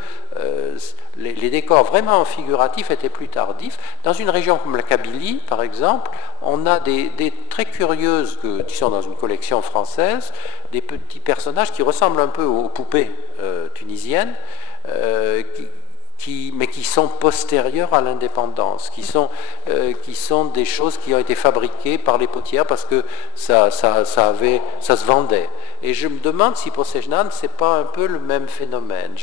les décors vraiment figuratifs étaient plus tardifs. Dans une région comme la Kabylie, par exemple, on a des très curieuses qui sont dans une collection française, des petits personnages qui ressemblent un peu aux poupées tunisiennes, mais qui sont postérieurs à l'indépendance, qui sont des choses qui ont été fabriquées par les potières parce que ça se vendait. Et je me demande si pour Sejnan, c'est pas un peu le même phénomène.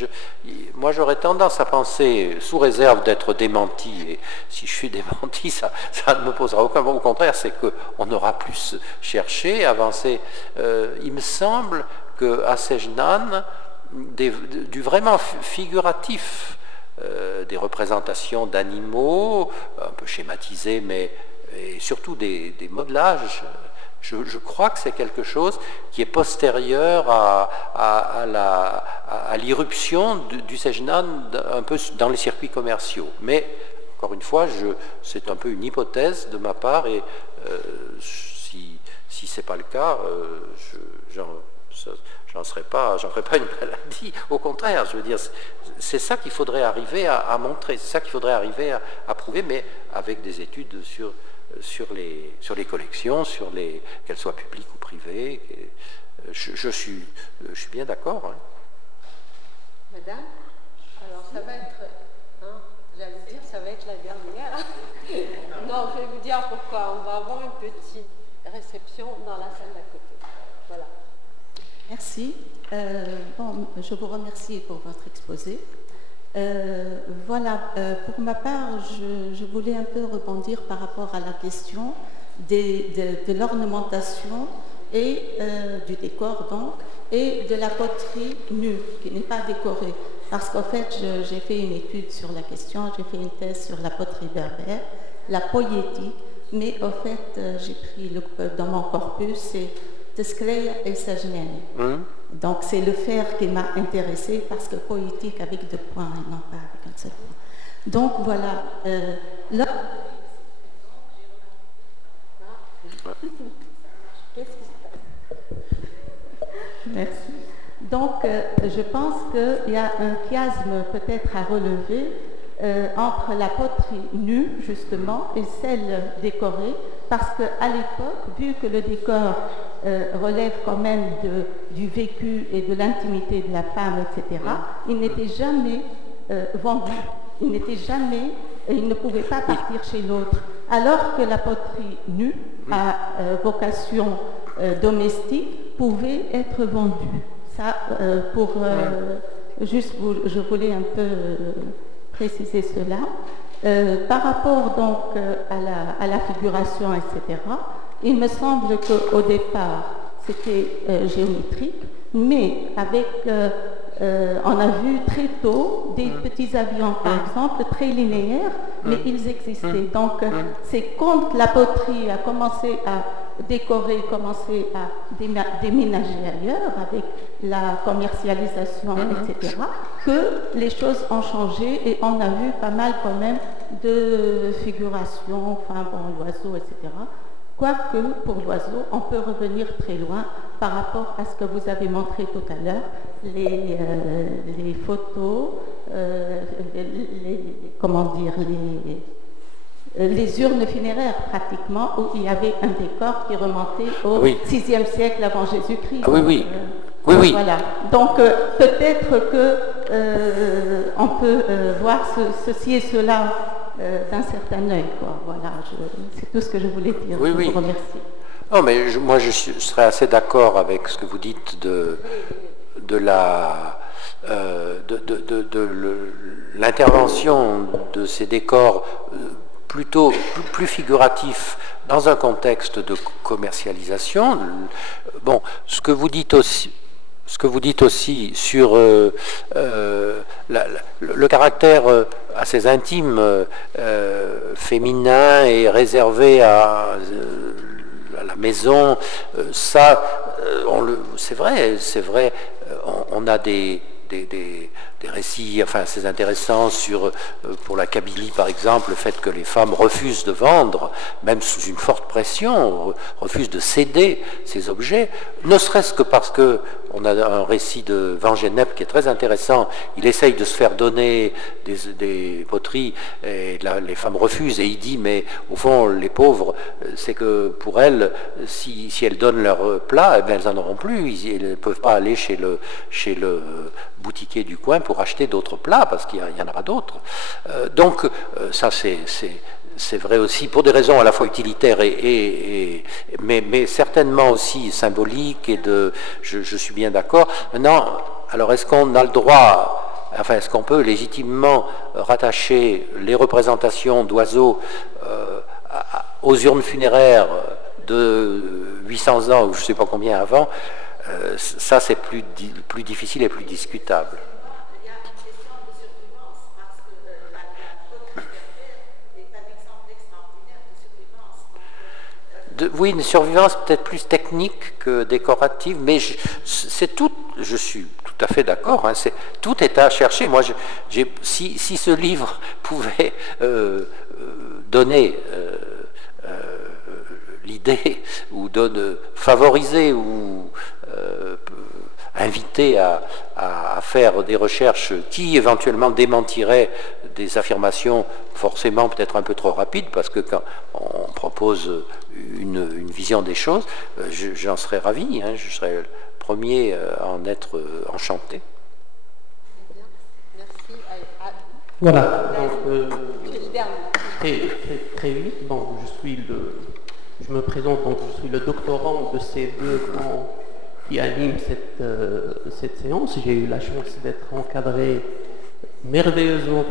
Moi, j'aurais tendance à penser, sous réserve d'être démenti, et si je suis démenti, ça ne me posera aucun problème. Au contraire, c'est qu'on aura plus cherché, avancé. Il me semble qu'à Sejnan, du vraiment figuratif, des représentations d'animaux, un peu schématisées, mais et surtout des modelages. Je crois que c'est quelque chose qui est postérieur à l'irruption du Sejnan un peu dans les circuits commerciaux. Mais, encore une fois, c'est un peu une hypothèse de ma part, et si ce n'est pas le cas, j'en ferai pas une maladie. Au contraire, je veux dire, c'est ça qu'il faudrait arriver à montrer, c'est ça qu'il faudrait arriver à prouver, mais avec des études sur les collections, qu'elles soient publiques ou privées. Je suis bien d'accord. Hein. Madame, alors ça va être, j'allais dire, ça va être la dernière. Non, je vais vous dire pourquoi. On va avoir une petite réception dans la salle d'à côté. Voilà. Merci. Je vous remercie pour votre exposé. Pour ma part, je voulais un peu rebondir par rapport à la question de l'ornementation et du décor, donc, et de la poterie nue, qui n'est pas décorée. Parce qu'en fait, j'ai fait une étude sur la question, j'ai fait une thèse sur la poterie berbère, la poétique, mais en fait, j'ai pris dans mon corpus, c'est Tescleia et Sajnani. Donc c'est le fer qui m'a intéressée parce que poétique avec 2 points et non pas avec un seul point. Donc voilà. Là... Merci. Donc je pense qu'il y a un chiasme peut-être à relever entre la poterie nue justement et celle décorée, parce qu'à l'époque, vu que le décor relève quand même du vécu et de l'intimité de la femme, etc., il n'était jamais vendu. Il ne pouvait pas partir chez l'autre. Alors que la poterie nue, à vocation domestique, pouvait être vendue. Ça, je voulais un peu préciser cela. Par rapport donc à la figuration, etc., il me semble qu'au départ, c'était géométrique, mais on a vu très tôt des petits avions, par exemple, très linéaires, mais ils existaient. Donc, c'est quand la poterie a commencé à décorer, commencé à déménager ailleurs, avec la commercialisation, etc., que les choses ont changé et on a vu pas mal quand même de figurations, l'oiseau, etc. Quoique, pour l'oiseau, on peut revenir très loin par rapport à ce que vous avez montré tout à l'heure, les photos, les urnes funéraires pratiquement, où il y avait un décor qui remontait au 6e siècle avant Jésus-Christ. Oui. Voilà. Donc peut-être que on peut voir ceci et cela d'un certain œil. Voilà, c'est tout ce que je voulais dire. Je vous remercie. Non, mais moi je serais assez d'accord avec ce que vous dites de l'intervention de ces décors plutôt plus figuratif dans un contexte de commercialisation. Bon, ce que vous dites aussi sur le caractère assez intime, féminin et réservé à la maison, ça, c'est vrai, on a des récits assez intéressants pour la Kabylie par exemple, le fait que les femmes refusent de vendre, même sous une forte pression, refusent de céder ces objets, ne serait-ce que parce que on a un récit de Van Gennep qui est très intéressant. Il essaye de se faire donner des poteries et les femmes refusent, et il dit mais au fond les pauvres, c'est que pour elles, si elles donnent leur plat, eh bien, elles n'en auront plus, elles ne peuvent pas aller chez le boutiquier du coin pour acheter d'autres plats parce qu'il y en aura d'autres. Donc ça c'est vrai aussi pour des raisons à la fois utilitaires mais certainement aussi symboliques je suis bien d'accord. Maintenant, alors est-ce qu'on a le droit, est-ce qu'on peut légitimement rattacher les représentations d'oiseaux aux urnes funéraires de 800 ans ou je ne sais pas combien avant? Ça c'est plus difficile et plus discutable. Oui, une survivance peut-être plus technique que décorative, mais c'est tout. Je suis tout à fait d'accord. Hein, tout est à chercher. Moi, si ce livre pouvait donner l'idée ou favoriser ou inviter à faire des recherches qui éventuellement démentiraient des affirmations forcément peut-être un peu trop rapides, parce que quand on propose une vision des choses, j'en serais ravi, hein, je serais le premier à en être enchanté. Merci. Voilà, donc très vite, bon, je me présente, donc je suis le doctorant de ces deux grands qui animent cette séance. J'ai eu la chance d'être encadré merveilleusement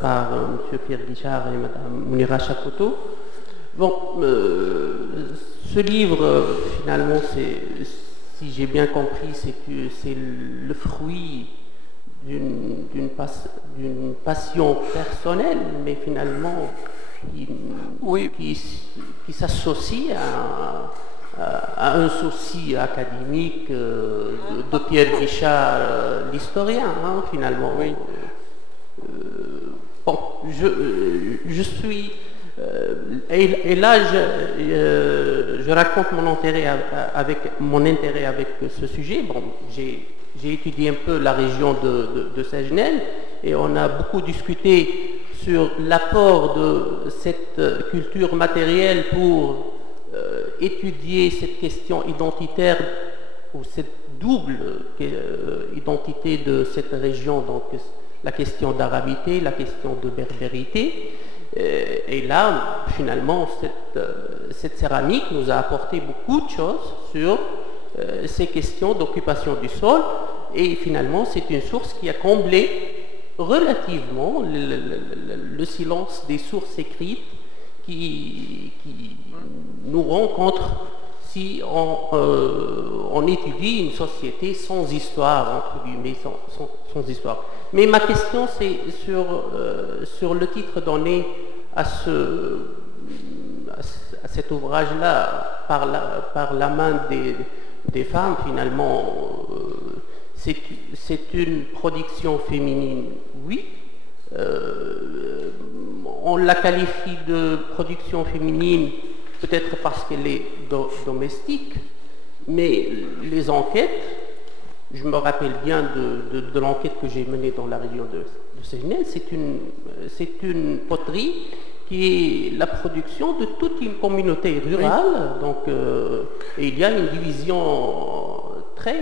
par M. Pierre Guichard et Mme Mounira Chakoutou. Bon, ce livre, finalement, si j'ai bien compris, c'est le fruit d'une passion personnelle, mais finalement qui s'associe à un souci académique de Pierre Guichard, l'historien, hein, finalement. Oui. Bon, je suis... et là, je raconte mon intérêt avec ce sujet. Bon, j'ai étudié un peu la région de Sagenel et on a beaucoup discuté sur l'apport de cette culture matérielle pour étudier cette question identitaire ou cette double identité de cette région, donc la question d'arabité, la question de berbérité. Et là, finalement, cette céramique nous a apporté beaucoup de choses sur ces questions d'occupation du sol, et finalement, c'est une source qui a comblé relativement le silence des sources écrites qui nous rencontrent si on étudie une société sans histoire, entre guillemets, sans histoire. Mais ma question, c'est sur le titre donné à cet ouvrage-là par la main des femmes, finalement. C'est une production féminine, oui. On la qualifie de production féminine peut-être parce qu'elle est domestique, mais les enquêtes, je me rappelle bien de l'enquête que j'ai menée dans la région de Sagenel, c'est une poterie qui est la production de toute une communauté rurale, oui. Donc, et il y a une division très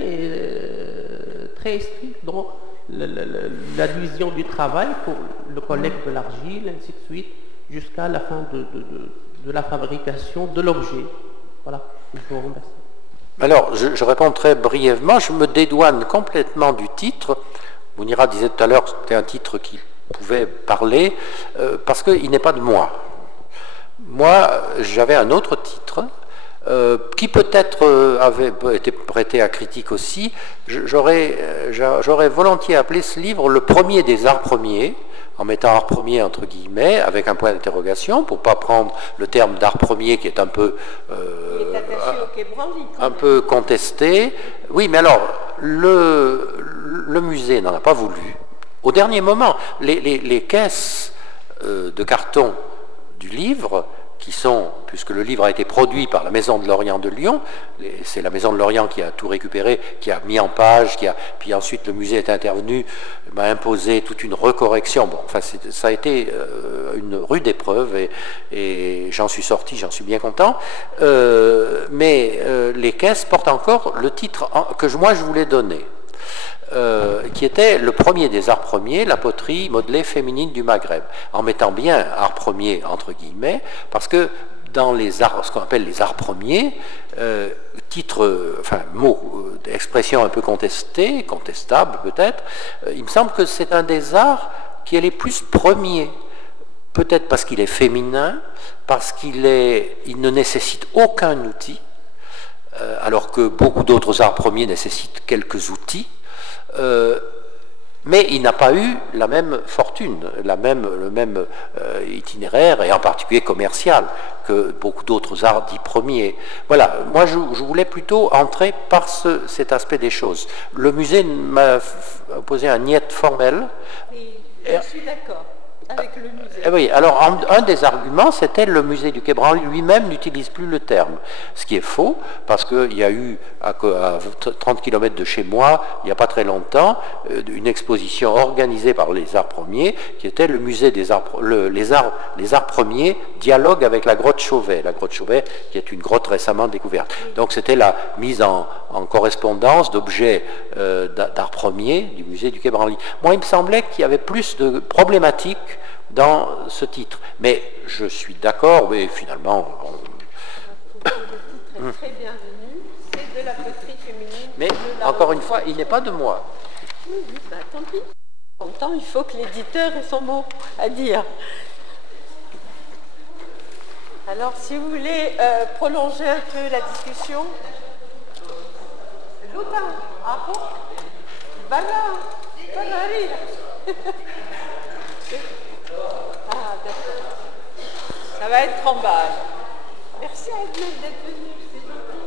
stricte dans la division du travail pour le collecte de l'argile, ainsi de suite, jusqu'à la fin de la fabrication de l'objet. Voilà, je vous remercie. Alors, je réponds très brièvement, je me dédouane complètement du titre. Mounira disait tout à l'heure que c'était un titre qui pouvait parler, parce qu'il n'est pas de moi. Moi, j'avais un autre titre qui peut-être avait été prêté à critique aussi. J'aurais volontiers appelé ce livre le premier des arts premiers, en mettant art premier entre guillemets, avec un point d'interrogation, pour ne pas prendre le terme d'art premier qui est un peu, un peu contesté. Oui, mais alors, le musée n'en a pas voulu. Au dernier moment, les caisses de carton du livre, qui sont, puisque le livre a été produit par la Maison de l'Orient de Lyon, c'est la Maison de l'Orient qui a tout récupéré, qui a mis en page, puis ensuite le musée est intervenu, m'a imposé toute une recorrection. Bon, enfin, ça a été une rude épreuve et j'en suis sorti, j'en suis bien content. Mais les caisses portent encore le titre que moi je voulais donner. Qui était le premier des arts premiers, la poterie modelée féminine du Maghreb, en mettant bien art premier entre guillemets, parce que dans les arts, ce qu'on appelle les arts premiers, mot, expression un peu contestée, contestable peut-être, il me semble que c'est un des arts qui est les plus premiers, peut-être parce qu'il est féminin, parce qu'il ne nécessite aucun outil, alors que beaucoup d'autres arts premiers nécessitent quelques outils. Mais il n'a pas eu la même fortune, le même itinéraire, et en particulier commercial, que beaucoup d'autres arts dits premiers. Voilà, moi je voulais plutôt entrer par cet aspect des choses. Le musée m'a posé un niet formel. Oui, je suis d'accord avec le musée. Oui, alors un des arguments, c'était le musée du Quai Branly lui-même n'utilise plus le terme. Ce qui est faux, parce qu'il y a eu, à 30 km de chez moi, il n'y a pas très longtemps, une exposition organisée par les arts premiers, qui était le musée des arts, les arts premiers, dialogue avec la grotte Chauvet. La grotte Chauvet, qui est une grotte récemment découverte. Donc c'était la mise en correspondance d'objets d'art premiers du musée du Quai Branly. Moi, il me semblait qu'il y avait plus de problématiques dans ce titre. Mais je suis d'accord, mais finalement... Le titre est très bienvenu, c'est de la poterie féminine. Mais, encore une fois, il n'est pas de moi. Oui, bah, tant pis. En même temps, il faut que l'éditeur ait son mot à dire. Alors, si vous voulez prolonger un peu la discussion... Luta, ah bon? Voilà, ah, d'accord. Ça va être en bas. Merci à vous d'être venus. C'est gentil.